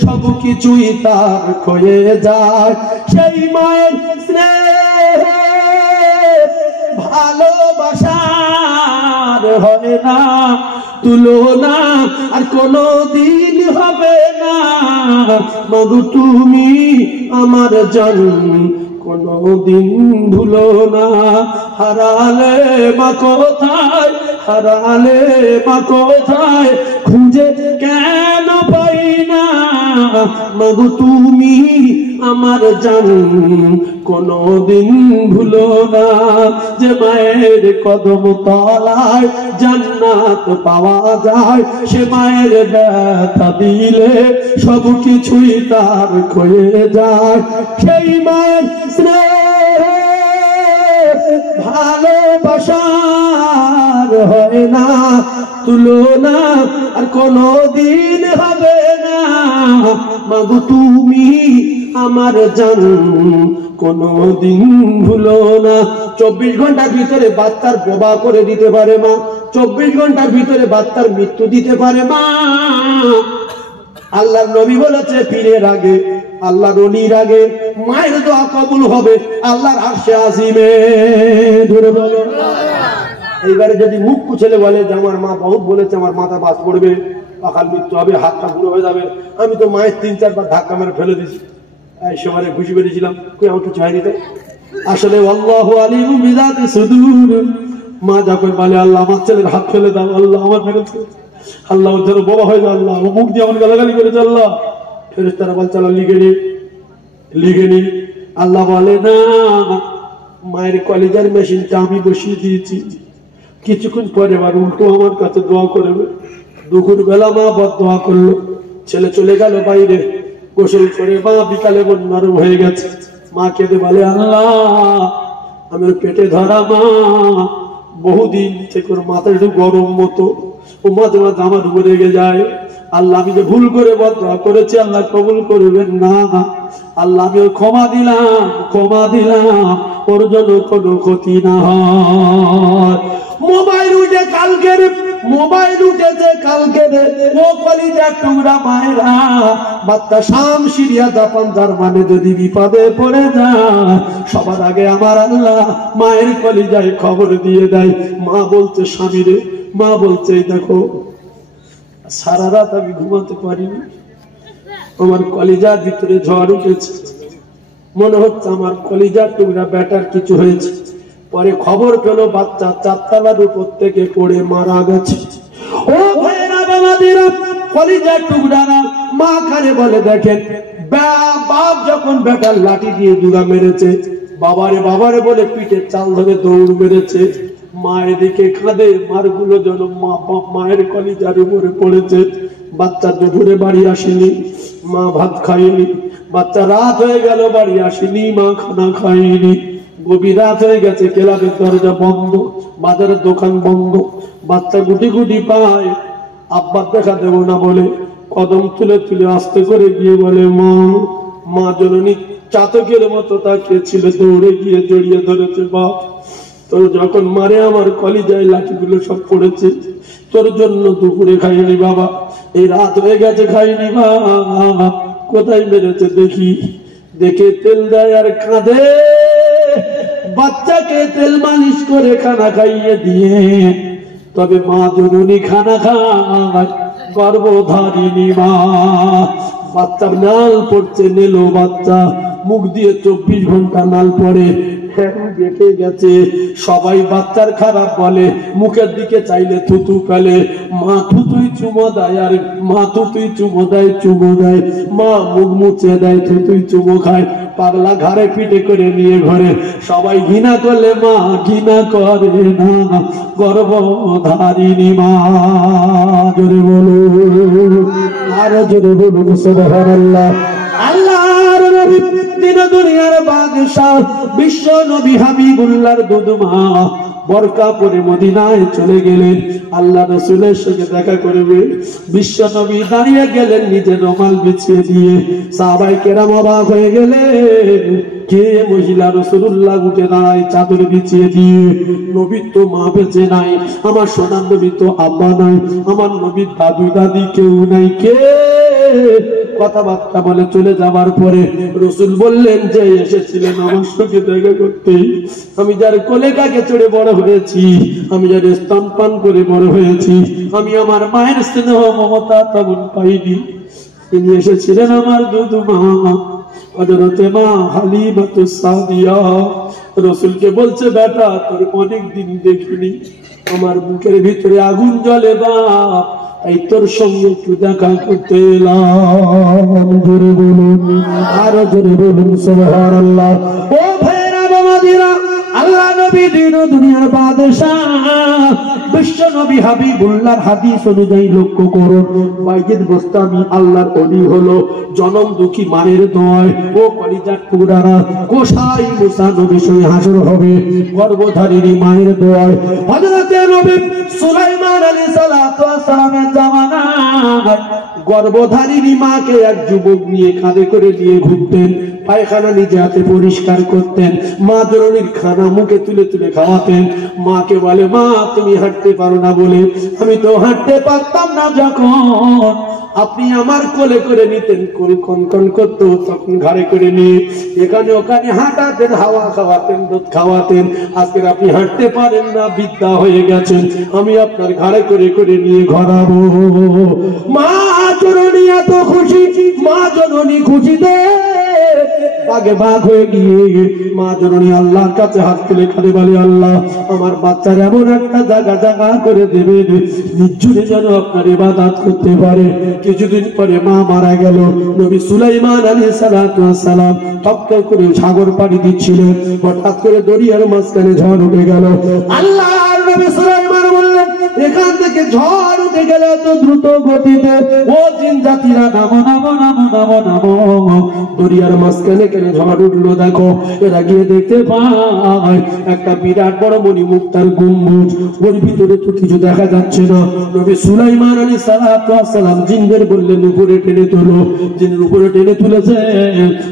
সব কিছুই তার ক্ষয়ে যায়। সেই মায়ের স্নেহ ভালোবাসার হয় না তুলনা, আর কোনো দিন হবে না। মাগো তুমি আমার জন্ম কোনদিন ভুলো না। হারালে মা কোথায়, হারালে মা কোথায়, খুঁজে কেন পাই না। মাগো তুমি আমার জন্ম কোনদিন ভুলো না। যে মায়ের কদম তলায় জান্নাত পাওয়া যায়, সে মায়ের ব্যথা দিলে সব কিছুই তার ক্ষয়ে যায়। সেই মায়ের স্নেহ ভালোবাসার হয় না তুলনা, আর কোনদিন হবে না। মাগো তুমি আমার জন্ম কোনদিন ভুলো না। 24 ঘন্টার ভিতরে বাচ্চার বোবা করে দিতে পারে মা, 24 ঘন্টার ভিতরে বাচ্চার মৃত্যু দিতে পারে মা। আল্লাহর নবী বলেছে পীরের আগে, আল্লাহর ওলির আগে মায়ের দোয়া কবুল হবে আল্লাহর আরশে আজিমে। ধরে বলো। এইবারে যদি মুখ কুচলে বলে যে আমার মা বহুত বলেছে আমার মাথা বাস পড়বে, অকাল মৃত্যু হবে, হাতটা বুড়ো হয়ে যাবে, আমি তো মায়ের 3-4 বার ধাক্কা মেরে ফেলে দিয়েছি, সবারে ঘুষি বেরিয়েছিলাম, কই আমার কিছু হয়নি। তো আসলে আল্লাহু আলিমু বিযাতি সুদূর। মা যখন বলে আল্লাহ আমার ছেলের হাত ফেলে দাও, আল্লাহ আমার মেরেছে, আল্লাহ ওর জন্য বাবা হয়ে যায়, আল্লাহ মুখ দিয়ে আমার গালাগালি করেছে, আল্লাহ ফেরেশতারা বলছে আল্লাহ লিখে নি, লিখে নি। আল্লাহ বলে না, মায়ের কলিজার মেশিনটা আমি বসিয়ে দিয়েছি, কিছুক্ষণ পরে আবার উল্টো আমার কাছে দোয়া করবে। দুপুর বেলা মা বদদোয়া করলো, ছেলে চলে গেল বাইরে গোসল করে, মা বিকালে মন নরম হয়ে গেছে। মা কেঁদে বলে, আল্লাহ আমি পেটে ধরা মা, বহুদিন থেকে ওর মাথা একটু গরম মতো, ও মাঝে মাঝে আমার উপরে রেগে যায়। আল্লাহ আমি যে ভুল করে বদদোয়া করেছি আল্লাহ কবুল করবেন না, আল্লাহ আমি ওর ক্ষমা দিলাম, ওর জন্য কোনো ক্ষতি না হয়। মোবাইল উঠেছে কালকের, ও কলিজার টুকরা মায়েরা, বাচ্চা শাম সিরিয়া জাপান জার্মানি যদি বিপদে পড়ে যায়, সবার আগে আমার আল্লাহ মায়ের কলিজায় খবর দিয়ে দেয়। মা বলছে স্বামীরে, মা বলছে দেখো সারা রাত আমি ঘুমাতে পারিনি, আমার কলিজার ভিতরে ঝড় উঠেছে, মনে হচ্ছে আমার কলিজার টুকরা ব্যাটার কিছু হয়েছে। পরে খবর পেল বাচ্চা 4 তলার উপর থেকে পড়ে মারা গেছে। ও ভাইরা বাবাদিরা, কলিজার টুকরারা, মা কানে বলে দেখেন, বাপ যখন বেটার লাঠি দিয়ে দুরা মেরেছে, বাবারে বলে পিঠে চাল ধরে দৌড় মেরেছে। মা এদিকে কাঁদে, মারগুলো যেন মায়ের কলিজার উপরে পড়েছে। বাচ্চা দুপুরে বাড়ি আসেনি, মা ভাত খায়নি। বাচ্চা রাত হয়ে গেল, বাড়ি আসেনি, মা খানা খায়নি। গভীর রাত হয়ে গেছে, ক্লাবের দরজা বন্ধ, বাজারের দোকান বন্ধ। বাচ্চা গুটি গুটি পায়, আব্বার দেখা দেব না বলে কদম তুলে তুলে আস্তে করে গিয়ে বলে মা জননী চাতকের মতো তাকিয়েছিল, দৌড়ে গিয়ে জড়িয়ে ধরেছে। বাপ তোর যখন মারে আমার কলিজায় লাঠিগুলো সব পড়েছে, তোর জন্য দুপুরে খাইনি বাবা, এই রাত হয়ে গেছে খাইনি বাবা, কোথায় মেরেছে দেখি। দেখে তেল দেয় আর কাঁদে। বাচ্চাকে তেল মালিশ করে খানা খাইয়ে দিয়ে, তবে মা জননী খানা খায়, গর্ভধারিণী মা। বাচ্চার নাল পড়ছে, নেলো বাচ্চা, মুখ দিয়ে 24 ঘন্টা নাল পড়ে, দেখে গেছে। সবাই বাচ্চার খারাপ বলে, মুখের দিকে চাইলে থুতু ফেলে। মা থুতুই চুমো দেয়, আর মা থুতুই চুমো দেয়, মা মুখ মুছে দেয়, থুতুই চুমো খায়। পাগলা ঘাড়ে পিঠে করে নিয়ে ঘরে, সবাই ঘৃণা করলে মা ঘৃণা করে না, গর্ভধারিণী মা। জোরে বলুন, আরো জোরে বলুন সুবহানাল্লাহ। আল্লাহর নবী, দিন দুনিয়ার বাদশা, বিশ্ব নবী হাবিবুল্লাহর দুধ মা বরকা পরে মদিনায় চলে গেলেন, আল্লাহ রাসূলের সঙ্গে দেখা করবে। বিশ্ব নবী দাঁড়িয়ে গেলেন নিজের রুমাল বিছিয়ে দিয়ে। সাহাবায়ে কেরাম অবাক হয়ে গেলেন, কে মহিলা রাসূলুল্লাহ উঠে দাঁড়ায় চাদর বিছিয়ে দিয়ে। নবী তো মা বেঁচে নাই, আমার সোনার নবী তো আব্বা নাই, আমার নবীর দাদু দাদি কেউ নাই, কে? কথাবার্তা বলে চলে যাওয়ার পরে রাসূল বললেন, যে এসেছিলেন আমার সঙ্গে দেখা করতে, আমি যার কোলে কাকে চড়ে বড় হয়েছি, আমি যার স্তন পান করে বড় হয়েছি, আমি আমার মায়ের স্নেহ মমতা তেমন পাইনি। তিনি এসেছিলেন আমার দুধ মা, হযরতে মা হালিমাতুস সাদিয়া। রাসূলকে বলছে, বেটা তোর অনেক দিন দেখিনি, আমার বুকের ভিতরে আগুন জ্বলে বাপ, এই তোর সঙ্গে একটু দেখা করতে এলাম। জোরে বলুন, আরো জোরে বলুন সুবহানাল্লাহ। ও ভাইরা বাবাদিরা, আল্লাহ নবী দিন দুনিয়ার বাদশা, বিশ্ব নবী হাবিবুল্লাহর হাদিস অনুযায়ী লক্ষ্য করুন, বাইজিদ গোস্তামি আল্লাহর ওলি হলো জনম দুঃখী মায়ের দয়। ও কলিজার টুকরারা, কোষাই মুসা নবী সঙ্গে হাসর হবে, গর্ভধারিণী মায়ের দয়। হযরতে নবী সুলাইমান আলাইহিস সালাতু ওয়াস সালামের জামানায় গর্ভধারিণী মাকে এক যুবক নিয়ে কাঁধে করে নিয়ে ঘুরতেন, পায়খানা নিজে হাতে পরিষ্কার করতেন, মা জননীর খানা মুখে তুলে তুলে খাওয়াতেন। মাকে বলে, মা তুমি হাঁটতে পারো না বলে, আমি তো হাঁটতে পারতাম না যখন আপনি আমার কোলে করে নিতেন, কোল কনকন করতো, তখন ঘাড়ে করে নিয়ে এখানে ওখানে হাঁটাতেন, হাওয়া খাওয়াতেন, দুধ খাওয়াতেন। আজকে আপনি হাঁটতে পারেন না, বিদ্যা হয়ে গেছেন, আমি আপনার ঘাড়ে করে করে নিয়ে ঘোরাবো। মা জননী এত খুশি, মা জননী খুশিতে আগে বাঘ হয়ে গিয়ে মা জননী আল্লাহর কাছে হাত তুলে কাঁদে বলে, আল্লাহ আমার বাচ্চার এমন একটা জায়গা করে দেবেন নির্জনে যেন আপনার ইবাদত করতে পারে। কিছুদিন পরে মা মারা গেল। নবী সুলাইমান আলাইহিস সালাম টপ করে সাগর পাড়ি দিচ্ছিলেন, হঠাৎ করে দরিয়ার মাঝখানে ঝড় উঠে গেল। আল্লাহর নবী সুলাইমান বললেন, এখান থেকে ঝড় উঠে গেল এত দ্রুত গতিতে, ও জিন জাতিরা নামো নামো নামো নামো নামো। দরিয়ার মাঝখানে কেন ঝড় উঠলো দেখো। এরা গিয়ে দেখতে পায় একটা বিরাট বড় মণিমুক্তার গম্বুজ, ওর ভিতরে তো কিছু দেখা যাচ্ছে না। নবী সুলাইমান আলাইহিস সালাম জিনদের বললেন উপরে টেনে তোলো। জিনের উপরে টেনে তুলেছে।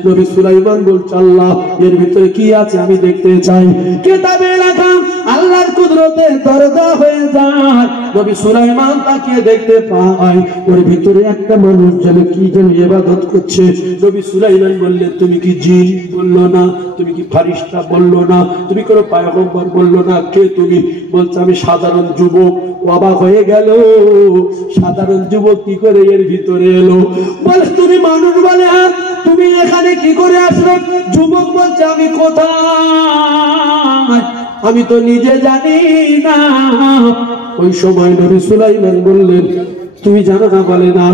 নবী সুলাইমান বলছে, আল্লাহ এর ভিতরে কি আছে আমি দেখতে চাই। কিতাবে লেখা আল্লাহর কুদরতে দরজা হয়ে যায়। নবী সুলাইমান তাকিয়ে দেখতে পায় ওর ভিতরে একটা মানুষ যেন কি যেন ইবাদত করছে। নবী সুলাইমান বললেন, তুমি কি জিন? বললো না। তুমি কি ফারিস্তা? বললো না। তুমি কোনো পয়গম্বর? বললো না। কে তুমি? বলছে আমি সাধারণ যুবক। অবাক হয়ে গেল, সাধারণ যুবক কি করে এর ভিতরে এলো? বলে তুমি মানুষ? বলে হ্যাঁ। তুমি এখানে কি করে আসলে? যুবক বলছে আমি কোথায় আমি তো নিজে জানি না। ওই সময় নবী সুলাইমান বললেন, তুমি জানো না? বলে না।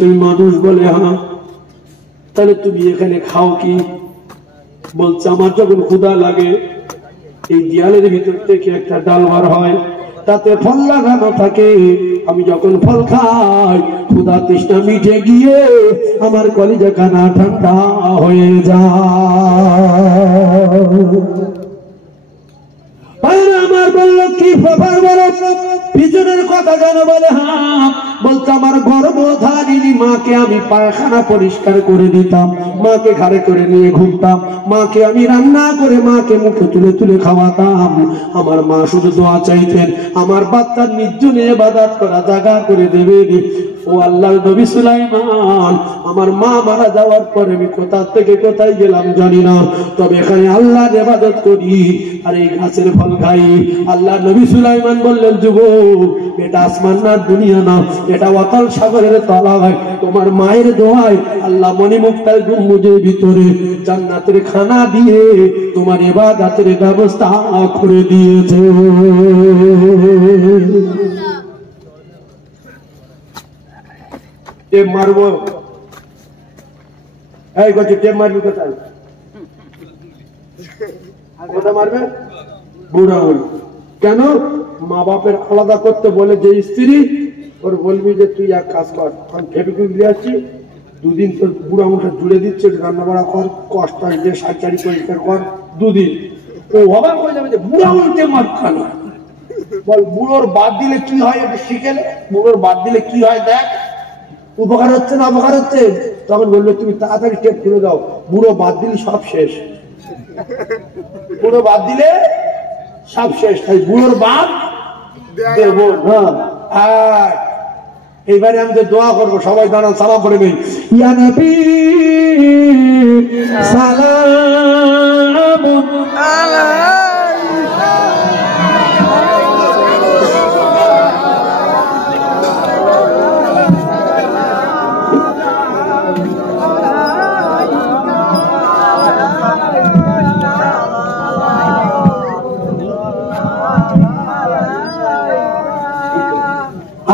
তুমি মানুষ? বলে হ্যাঁ। তাহলে তুমি এখানে খাও কি? বলছে আমার যখন ক্ষুধা লাগে এই দেয়ালের ভিতর থেকে একটা ডাল বার হয়, তাতে ফল লাগানো থাকে। আমি যখন ফল খাই ক্ষুধা তৃষ্ণা মিটে গিয়ে আমার কলিজা কানা ঠান্ডা হয়ে যায়। আমার বললো কি ব্যাপার? বলো পিছনের কথা জানো? বলে হ্যাঁ। বলতে আমার গর্ভধারিণী মাকে আমি পায়খানা পরিষ্কার করে দিতাম, মাকে ঘাড়ে করে নিয়ে ঘুরতাম, মাকে আমি রান্না করে মাকে মুখে তুলে তুলে খাওয়াতাম। আমার মা শুধু দোয়া চাইতেন আমার বাচ্চার নির্জনে ইবাদত করা জায়গা করে দেবে। ও আল্লাহর নবী সুলাইমান, আমার মা মারা যাওয়ার পরে আমি কোথা থেকে কোথায় গেলাম জানি না, তবে এখানে আল্লাহর ইবাদত করি আর এই গাছের ফল খাই। আল্লাহর নবী সুলাইমান বললেন, যুবক এটা আসমান না দুনিয়া না, এটা অতল সাগরের তলায়। তোমার মায়ের দোয়ায় আল্লাহ মণিমুক্তার গম্বুজের ভিতরে জান্নাতের খানা দিয়ে তোমার ইবাদতের ব্যবস্থা করে দিয়েছে। টেপ মারবো? এই করছে টেপ মারবি কোথায়? কোথা মারবে? বুড়া হল। কেন? মা বাপের আলাদা করতে বলে যে স্ত্রী, ওর বলবি যে তুই এক কাজ কর, আমি ফেবিকুইক নিয়ে আসছি, দুদিন তোর বুড়া মুখে জুড়ে দিচ্ছে, রান্না বাড়া কর, কষ্ট দিয়ে সাইচারি পরিষ্কার কর, দুদিন। ও অবাক হয়ে যাবে যে বুড়া উল্টে মার খানা। বল বুড়োর বাদ দিলে কি হয় একটু শিখেলে, বুড়োর বাদ দিলে কি হয় দেখ, উপকার হচ্ছে না অপকার হচ্ছে। তখন বললো তুমি তাড়াতাড়ি টেপ খুলে দাও, বুড়ো বাদ দিলে সব শেষ। বুড়ো বাদ দিলে সব শেষ, তাই বুড়োর বাদ দেব না। এইবারে আমি তো দোয়া করবো, সবাই দাঁড়ান সালাম পড়ে নেই। ইয়া নবী সালাম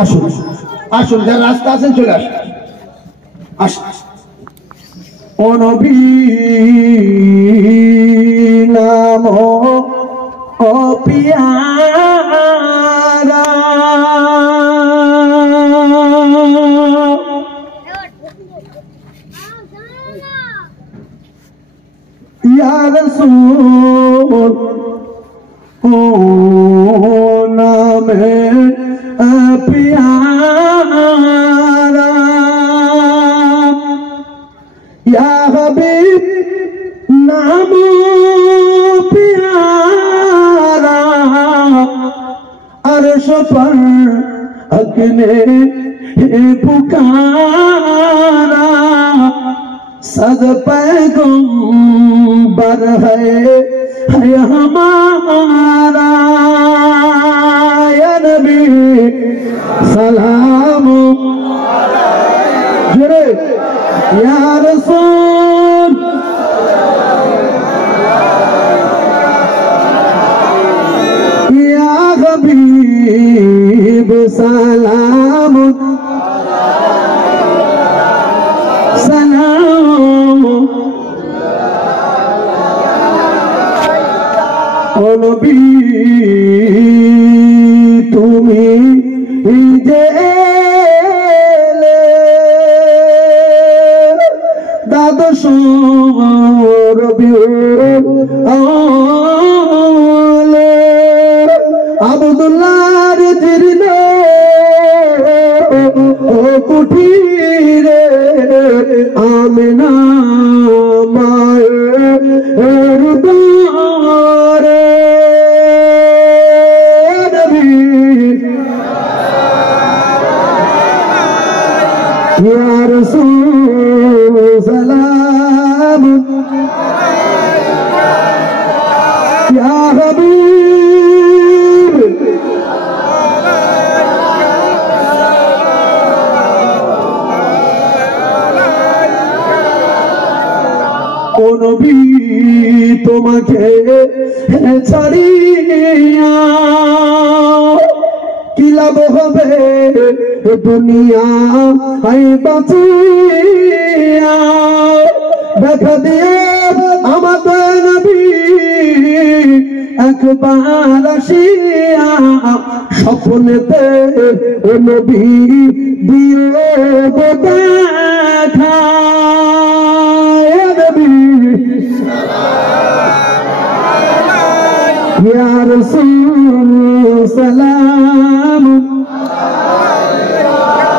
আসুন আসুন, যারা রাস্তা আছেন চলে আসুন। ও নবী নাম ও পিয়ারা, ইয়া রাসূল ও নামে प्यारा, या हबीब नाम प्यारा, अर्श पर हक ने पुकारा, सद पैगंबर है हमारा, या नबी सलाम या रसूल আব্দুল্লাহর জীর্ণে কুঠিরে আমিনা মায়ের দুয়ারে নবী ইয়া রাসূল সালাম ইয়া হাবিব ও নবী তোমাকে ছাড়িয়া কি লাভ হবে দুনিয়া আই বাঁচিয়া দেখা দিয়ে আমাদের নবী একবার আসিয়া স্বপ্নেতে নবী দিয়ে দেখা ইয়া রাসূল সালাম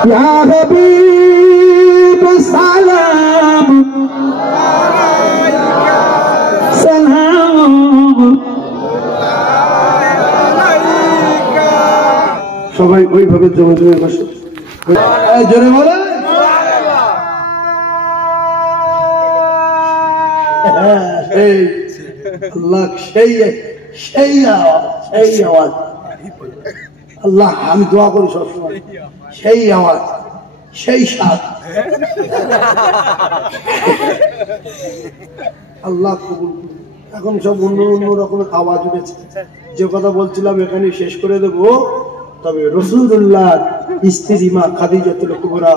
ইয়া হাবিব সালাম সালাম সবাই ওইভাবে জমে জমে বসে জোরে বলে আল্লাহ সেই আওয়াজ আল্লাহ আমি দোয়া করি সবসময় সেই আওয়াজ সেই স্বাদ আল্লাহ কবুল এখন সব অন্য অন্য রকমের আওয়াজ উঠেছে যে কথা বলছিলাম এখানে শেষ করে দেবো তবে রাসূলুল্লাহ স্ত্রী মা খাদিজাতুল কুবরা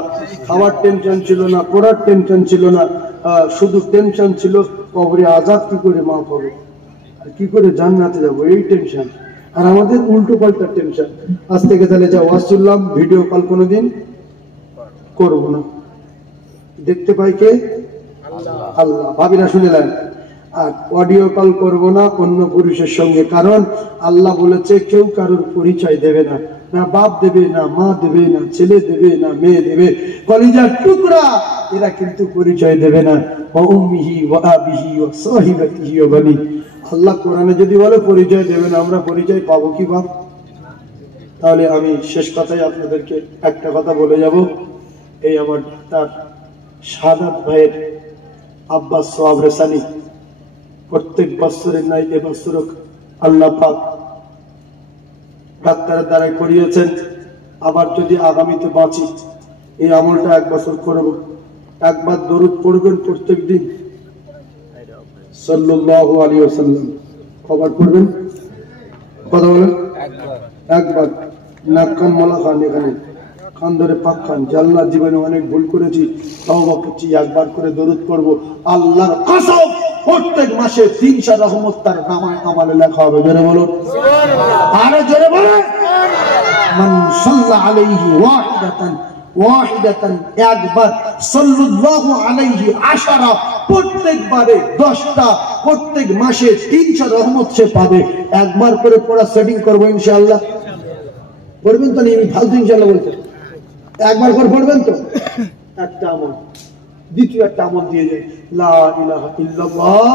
খাওয়ার টেনশন ছিল না পড়ার টেনশন ছিল না শুধু টেনশন ছিল কবরে আযাব কি করে মা পাবে আর কি করে জান্নাতে যাব এই টেনশন আর আমাদের উল্টো পাল্টা টেনশন আজ থেকে তাহলে যা ওয়াজ শুনলাম ভিডিও কল কোনোদিন করব না দেখতে পাই কে আল্লাহ ভাবিরা শুনলেন আর অডিও কল করব না অন্য পুরুষের সঙ্গে কারণ আল্লাহ বলেছে কেউ কারোর পরিচয় দেবে না না বাপ দেবে না মা দেবে না ছেলে দেবে না মেয়ে দেবে কলিজার টুকরা এরা কিন্তু পরিচয় দেবে না ওয়া উম্মিহি ওয়া আবিহি ওয়া সাহিবাতিহি ওয়া বানি আল্লাহ কোরআনে যদি বলে পরিচয় দেবে না আমরা পরিচয় পাবো কি বাপ তাহলে আমি শেষ কথায় আপনাদেরকে একটা কথা বলে যাব এই আমার তার শাহাদাত ভাইয়ের আব্বাস সোহাব রেসানি প্রত্যেক বছরের নাই এবছরও আল্লাহ পাক ডাক্তারের দ্বারাই করিয়েছেন আবার যদি আগামীতে বাঁচি এই আমলটা এক বছর করব একবার দরুদ পড়বেন প্রত্যেক দিন সাল্লাল্লাহু আলাইহি ওয়াসাল্লাম কবার পড়বেন কথা বলেন একবার নাক কান মলা খান এখানে কান ধরে পাক খান জাল্লা জীবনে অনেক ভুল করেছি তওবা করছি একবার করে দরুদ পড়ব আল্লাহর কসম প্রত্যেক মাসে 300 রহমত তার নামায় আমলে লেখা হবে জোরে বলো সুবহানাল্লাহ আরে জোরে বলো মান সাল্লা আলাইহি ওয়াহিদাতান একবার সাল্লাল্লাহু আলাইহি 10 প্রত্যেকবারে 10টা প্রত্যেক মাসে 300 রহমত সে পাবে একবার করে পড়া সেটিং করব ইনশাআল্লাহ পড়বেন তো আমি ফালতু ইনশাআল্লাহ বলতে একবার করে পড়বেন তো একটা আমল দ্বিতীয় একটা আমল দিয়ে যায় লা ইলাহা ইল্লাল্লাহ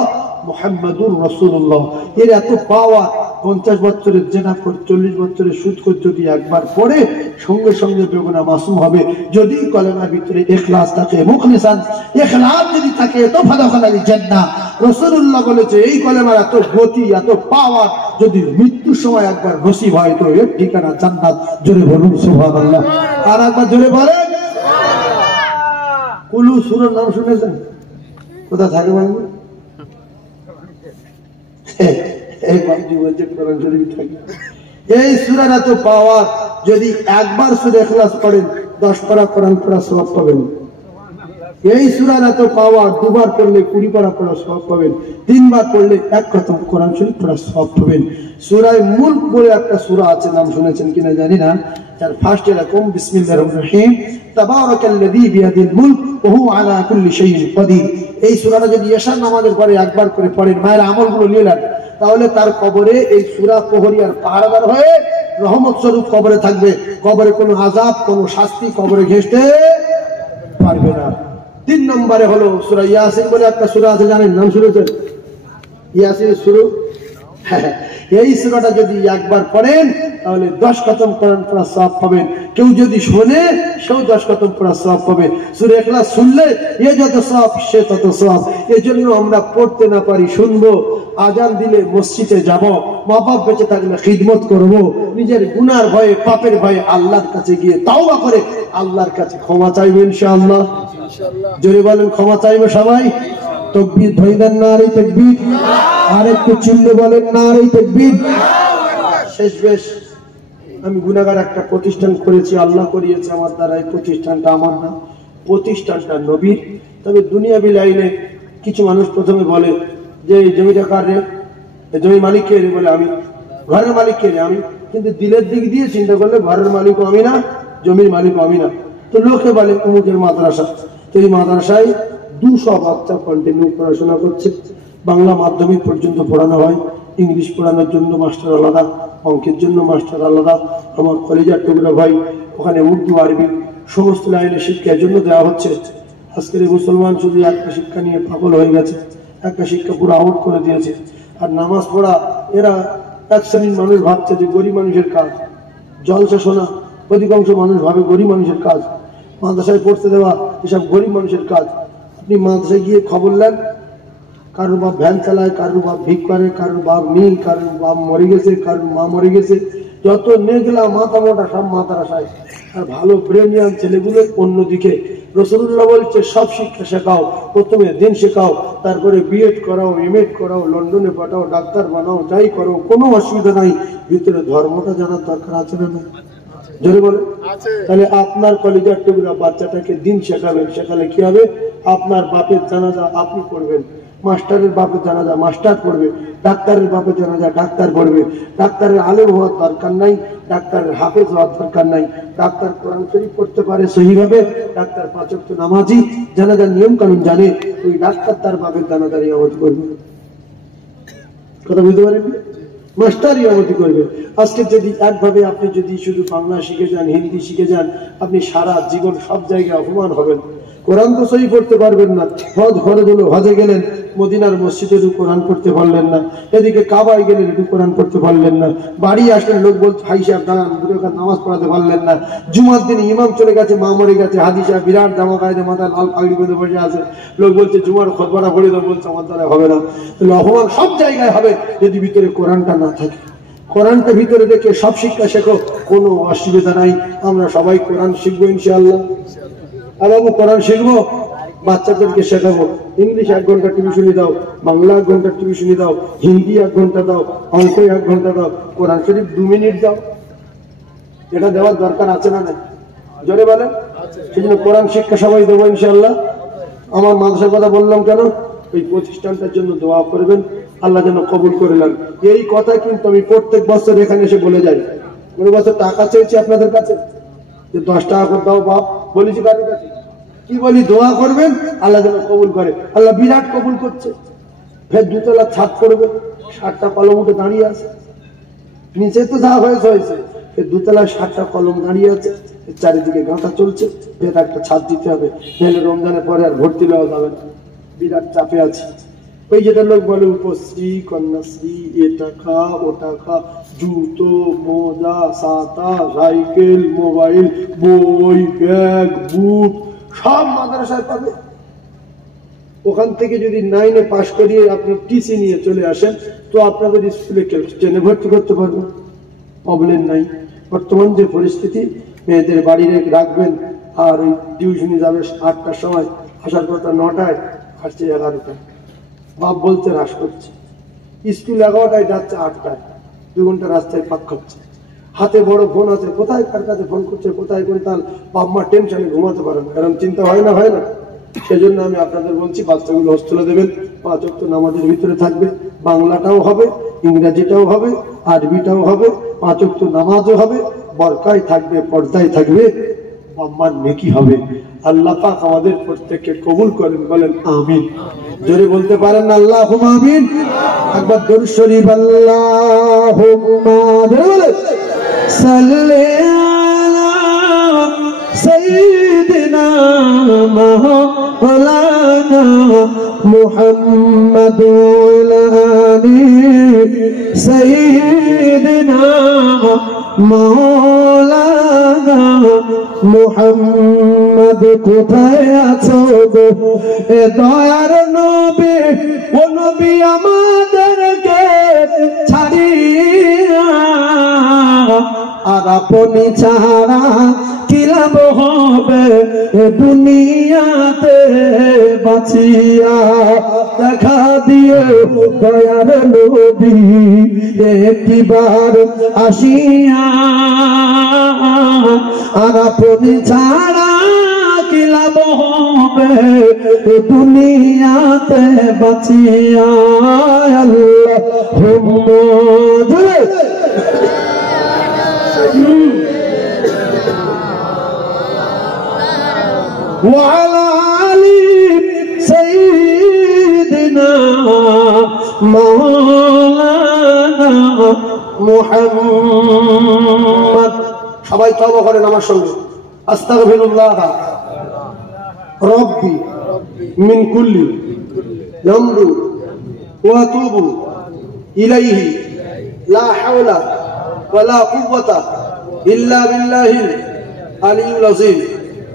মুহাম্মাদুর রাসূলুল্লাহ এর এত পাওয়ার 50 বছরের জেনা করে 40 বছরের সুদ করে যদি একবার পড়ে সঙ্গে সঙ্গে বেগুনা মাসুম হবে যদি কলেমার ভিতরে ইখলাস থাকে মুখলিসান ইখলাস যদি থাকে তো ফাদাখালাল জান্নাহ রাসূলুল্লাহ বলেছে এই কলেমার এত গতি এত পাওয়ার যদি মৃত্যুর সময় একবার নসিব হয় তো এর ঠিকানা জান্নাত জোরে বলুন সুবহানাল্লাহ আর একবার জোরে বলেন কুলু সূরার নাম শুনেছেন কোথা থাকে বলেন এই সূরার এত পাওয়ার যদি একবার সূরা ইখলাস পড়েন 10 পারা কোরআন পড়া সওয়াব পাবেন এই সূরার এত পাওয়ার, দুবার পড়লে 20 পারা পড়া সওয়াব পাবেন, 3 বার পড়লে 1 খতম কোরআন শরীফ পড়া সওয়াব পাবেন। সূরা মুলক বলে একটা সূরা আছে, নাম শুনেছেন কিনা জানি না। তার ফার্স্ট এরকম বিসমিল্লাহির রহমানির রহিম তাবারাকাল্লাযী বিয়াদিল মুলক ওয়া হুয়া আলা কুল্লি শাইইন কাদির। এই সূরাটা যদি এশার নামাজের পরে একবার করে পড়েন, মায়ের আমলগুলো নিয়ে নেন, তাহলে তার কবরে এই সূরা প্রহরী আর পাহারাদার হয়ে রহমত স্বরূপ কবরে থাকবে। কবরে কোনো আযাব, কোনো শাস্তি কবরে ঘেঁষতে পারবে না। 3 নম্বরে হলো সূরা ইয়াসিন বলে একটা সূরা আছে, জানেন, নাম শুনেছেন? ইয়াসিনের শুরু। এই সূরাটা যদি একবার পড়েন তাহলে 10 খতম কোরআন পড়ার সওয়াব পাবেন। কেউ যদি শোনে সেও 10 খতম পড়ার সওয়াব পাবে। সূরা ইখলাস শুনলে এ যত সওয়াব সে তত সওয়াব। এজন্য আমরা পড়তে না পারি, শুনবো, আজান দিলে মসজিদে যাব, মা বাপ বেঁচে থাকলে খিদমত করব, নিজের গুনার ভয়ে, পাপের ভয়ে আল্লাহর কাছে গিয়ে তাওবা করে আল্লাহর কাছে ক্ষমা চাইবে ইনশাআল্লাহ। জোরে বলেন ক্ষমা চাইবে সবাই। তাকবীর ধরে দেন, নারে তাকবীর। আর একটু চিল্লে বলেন নারে তাকবীর। শেষ বেশ, আমি গুনাহগার একটা প্রতিষ্ঠান করেছি, আল্লাহ করিয়েছে আমার দ্বারা। এই প্রতিষ্ঠানটা আমার না, প্রতিষ্ঠানটা নবীর। তবে দুনিয়াবি লাইনে কিছু মানুষ প্রথমে বলে যে এই জমিটা কার রে, এই জমি মালিক কে রে? বলে আমি। ঘরের মালিক কে রে? আমি। কিন্তু দিলের দিক দিয়ে চিন্তা করলে ঘরের মালিকও আমি না, জমির মালিকও আমি না। তো লোকে বলে অমুকের মাদ্রাসা। তো এই মাদ্রাসায় 200 বাচ্চা কন্টিনিউ পড়াশোনা করছে। বাংলা মাধ্যমিক পর্যন্ত পড়ানো হয়, ইংলিশ পড়ানোর জন্য মাস্টার আলাদা, অঙ্কের জন্য মাস্টার আলাদা। আমার কলেজের টুকরা ভাই ওখানে উর্দু, আরবি সমস্ত লাইনে শিক্ষার জন্য দেওয়া হচ্ছে। আজকের মুসলমান শুধু একটা শিক্ষা নিয়ে পাগল হয়ে গেছে, একটা শিক্ষা পুরো আউট করে দিয়েছে। আর নামাজ পড়া এরা এক শ্রেণীর মানুষ ভাবছে যে গরিব মানুষের কাজ। জলসা শোনা অধিকাংশ মানুষ ভাবে গরিব মানুষের কাজ। মাদ্রাসায় পড়তে দেওয়া এসব গরিব মানুষের কাজ। আপনি মাদ্রাসায় গিয়ে খবর নেন, কারোর বাপ ভ্যান চালায়, কারোর বাপ ভিক করে, কারোর বাপ নেই, কারোর বাপ মরে গেছে, কারোর মা মরে গেছে। যত মেঘলা মাথা মোটা সব মাদ্রাসায়। আর ভালো ব্রেনিয়ান ছেলেগুলো অন্যদিকে। রাসূলুল্লাহ বলছে সব শিক্ষা শেখাও, প্রথমে দিন শেখাও, তারপরে বিএড করাও, এমএড করাও, লন্ডনে পাঠাও, ডাক্তার বানাও, যাই করো, কোনো অসুবিধা নাই, ভিতরে ধর্মটা জানার দরকার আছে না? জোরে বলে। তাহলে আপনার কলেজের টুকরা বাচ্চাটাকে দিন শেখাবেন, শেখালে কি হবে? আপনার বাপের জানাজা আপনি পড়বেন, মাস্টারের বাপের জানাজা মাস্টার পড়বে, ডাক্তারের বাপের জানাজা ডাক্তার পড়বে। ডাক্তারের আলেম হওয়ার দরকার নাই, ডাক্তারের হাফেজ হওয়ার দরকার নাই। ডাক্তার কোরআন শরীফ পড়তে পারে সহিভাবে, ডাক্তার 5 ওয়াক্ত নামাজি, জানাজার নিয়ম কানুন জানে, ওই ডাক্তার তার বাপের জানাজার ইমামত করবে। কথা বুঝতে পারেন? মাস্টার ইমামতি করবে। আজকে যদি একভাবে আপনি যদি শুধু বাংলা শিখে যান, হিন্দি শিখে যান, আপনি সারা জীবন সব জায়গায় অপমান হবেন। কোরআন তো সহি পড়তে পারবেন না। হজ ফরজ হলো, হজে গেলেন, মদিনার মসজিদে কোরআন পড়তে পারলেন না, এদিকে কাবায় গেলেন, একটু কোরআন পড়তে পারলেন না, বাড়ি আসলেন, লোক বলছে ভাই সাহেব দাঁড়ান, নামাজ পড়াতে পারলেন না। জুমার দিন ইমাম চলে গেছে, মা মরে গেছে, হাদি সাহেব বিরাট জামা গায়ে মাথায় লাল পাগড়ি বেঁধে বসে আছে, লোক বলছে জুমার খুতবাটা পড়ে দাও, বলছে আমার দ্বারা হবে না। তাহলে অপমান সব জায়গায় হবে যদি ভিতরে কোরআনটা না থাকে। কোরআনটা ভিতরে দেখে সব শিক্ষা শেখো, কোনো অসুবিধা নাই। আমরা সবাই কোরআন শিখবো ইনশাআল্লাহ। আর বাবু কোরআন শিখবো, বাচ্চাদেরকে শেখাবো। ইংলিশ 1 ঘন্টা টিউশনি দাও, বাংলা 1 ঘন্টা টিউশনি দাও, হিন্দি 1 ঘন্টা দাও, অঙ্ক 1 ঘন্টা দাও, কোরআন শরীফ 2 মিনিট দাও। এটা দেওয়ার দরকার আছে না নাই? জোরে বলেন। সেই জন্য কোরআন শিক্ষা সবাই দেবো ইনশাআল্লাহ। আমার মাদ্রাসার কথা বললাম কেন? এই প্রতিষ্ঠানটার জন্য দোয়া করবেন, আল্লাহ যেন কবুল করে নেন। এই কথা কিন্তু আমি প্রত্যেক বছর এখানে এসে বলে যাই। কোনো বছর টাকা চেয়েছি আপনাদের কাছে যে 10 টাকা করে দাও বাপ, বলেছি কাদের কাছে? কি বলি? দোয়া করবেন, আল্লাহ যেন কবুল করে। আল্লাহ বিরাট কবুল করছে। ফের 2 তলা ছাদ পড়বে, 60টা কলম উঠে দাঁড়িয়ে আছে। নিচে তো যা হয়েছে, ফের 2 তলায় 60টা কলম দাঁড়িয়ে আছে, চারিদিকে গাঁথা চলছে, ফের একটা ছাদ দিতে হবে, নাহলে রমজানের পরে আর ভর্তি দেওয়া যাবে না। বিরাট চাপে আছে। ওই যেটা লোক বলে উপশ্রী, কন্যাশ্রী, এ টাকা ও টাকা, জুতো, মোজা, ছাতা, সাইকেল, মোবাইল, বই, ব্যাগ, বুট সব মাদ্রাসায় পাবে। ওখান থেকে যদি 9-এ পাশ করিয়ে আপনি টিসি নিয়ে চলে আসেন, তো আপনাদের স্কুলে ট্রেনে ভর্তি করতে পারবেন, প্রবলেম নাই। বর্তমান যে পরিস্থিতি, মেয়েদের বাড়ি রাখবেন, আর ওই টিউশনি যাবে 8টার সময়, আসার কথা 9টায়, আসছে 11টায়। বাপ বলছে হ্রাস করছে। স্কুল 11টায় যাচ্ছে, 8টায়, 2 ঘন্টা রাস্তায় পাক খাচ্ছে। হাতে বড় ফোন আছে, কোথায় কার কাছে ফোন করছে, কোথায় করে, তার বাপ মা টেনশনে ঘুমাতে পারে না। এরকম চিন্তা হয় না? সেজন্য আমি আপনাদের বলছি বাচ্চাগুলো হোস্টেলে দেবেন, 5 ওয়াক্ত নামাজের ভিতরে থাকবে, বাংলাটাও হবে, ইংরেজিটাও হবে, আরবিটাও হবে, 5 ওয়াক্ত নামাজও হবে, বরকায় থাকবে, পর্দায় থাকবে, আম্মার নেকি হবে। আল্লাহ পাক আমাদের প্রত্যেককে কবুল করেন, বলেন আমিন। জোরে বলতে পারেন আল্লাহুম্মা আমিন। একবার দরুদ শরীফ আল্লাহুম্মা সাল্লি আলা সাইয়্যিদিনা মাওলানা মুহাম্মাদ ওয়া আলি সাইয়্যিদিনা মাওলানা মুহাম্মদ। কোথায় আছো গো এ দয়ার নবী, ও নবী আমাদেরকে ছাড়িয়া আর আপনি ছাড়া কি লাভ হবে এ দুনিয়াতে বাঁচিয়া। দেখা দিয়ে দয়ার নবী একবার আসিয়া আর আপনি ছাড়া কি লাভ হবে দুনিয়াতে বাঁচিয়া। আল্লাহুম্মা وعلى آل سيدنا مولانا محمد। সবাই তওবা করেন আমার সঙ্গে, আস্তাগফিরুল্লাহ রব্বি মিন কুল্লি যামবি ওয়া আতুবু ইলাইহি লা হাওলা ওয়া লা কুওয়াতা ইল্লা বিল্লাহিল আলিয়্যিল আযীম।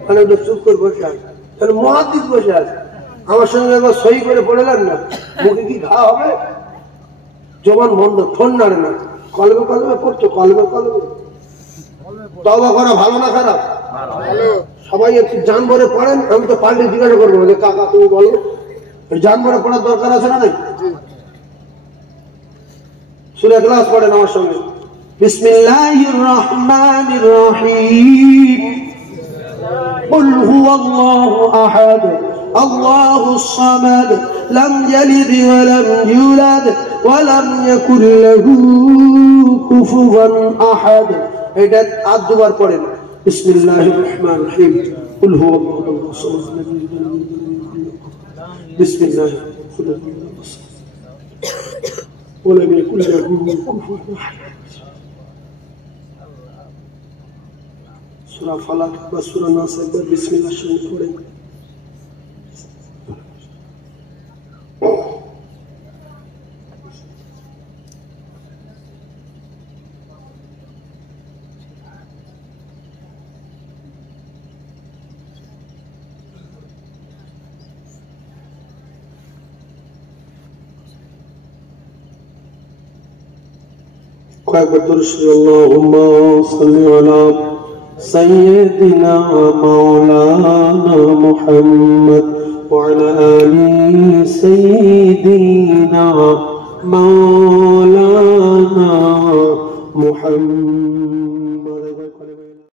মানে চুপ করে বসে আছে, তাহলে মুহাদ্দিস বসে আছে, আমার সঙ্গে একবার সহি করে পড়েলেন না, মুখে কি ঘা হবে? জবান বন্ধ, ফোন নাড়ে না, কলবে কলবে পড়তো, কলবে কলবে। তওবা করা ভালো না খারাপ? সবাই একটু জান ভরে পড়েন, আমি তো পাল্টে জিজ্ঞাসা করবো যে কাকা তুমি বলো, জান ভরে পড়ার দরকার আছে না নাই? সূরা ইখলাস পড়েন আমার সঙ্গে, বিসমিল্লাহির রহমানির রহিম। قل هو الله أحد الله الصمد لم يلد ولم يولد ولم يكن له كفوا أحد। এটা আট দুবার পড়েন, বিসমিল্লাহির রহমানির রহিম। قل هو الله الصمد لم يلد ولم يولد বিসমিল্লাহির রহমানির রহিম ولم يكن له كفوا أحد। সূরা ফালাক বা সূরা নাস একবার বিসমিল্লাহ শরীফ পড়েন। কয়েকবার দরুদ শরীফ আল্লাহুম্মা সাল্লি আলা سيدنا مولانا محمد وعلى آل سيدنا مولانا محمد।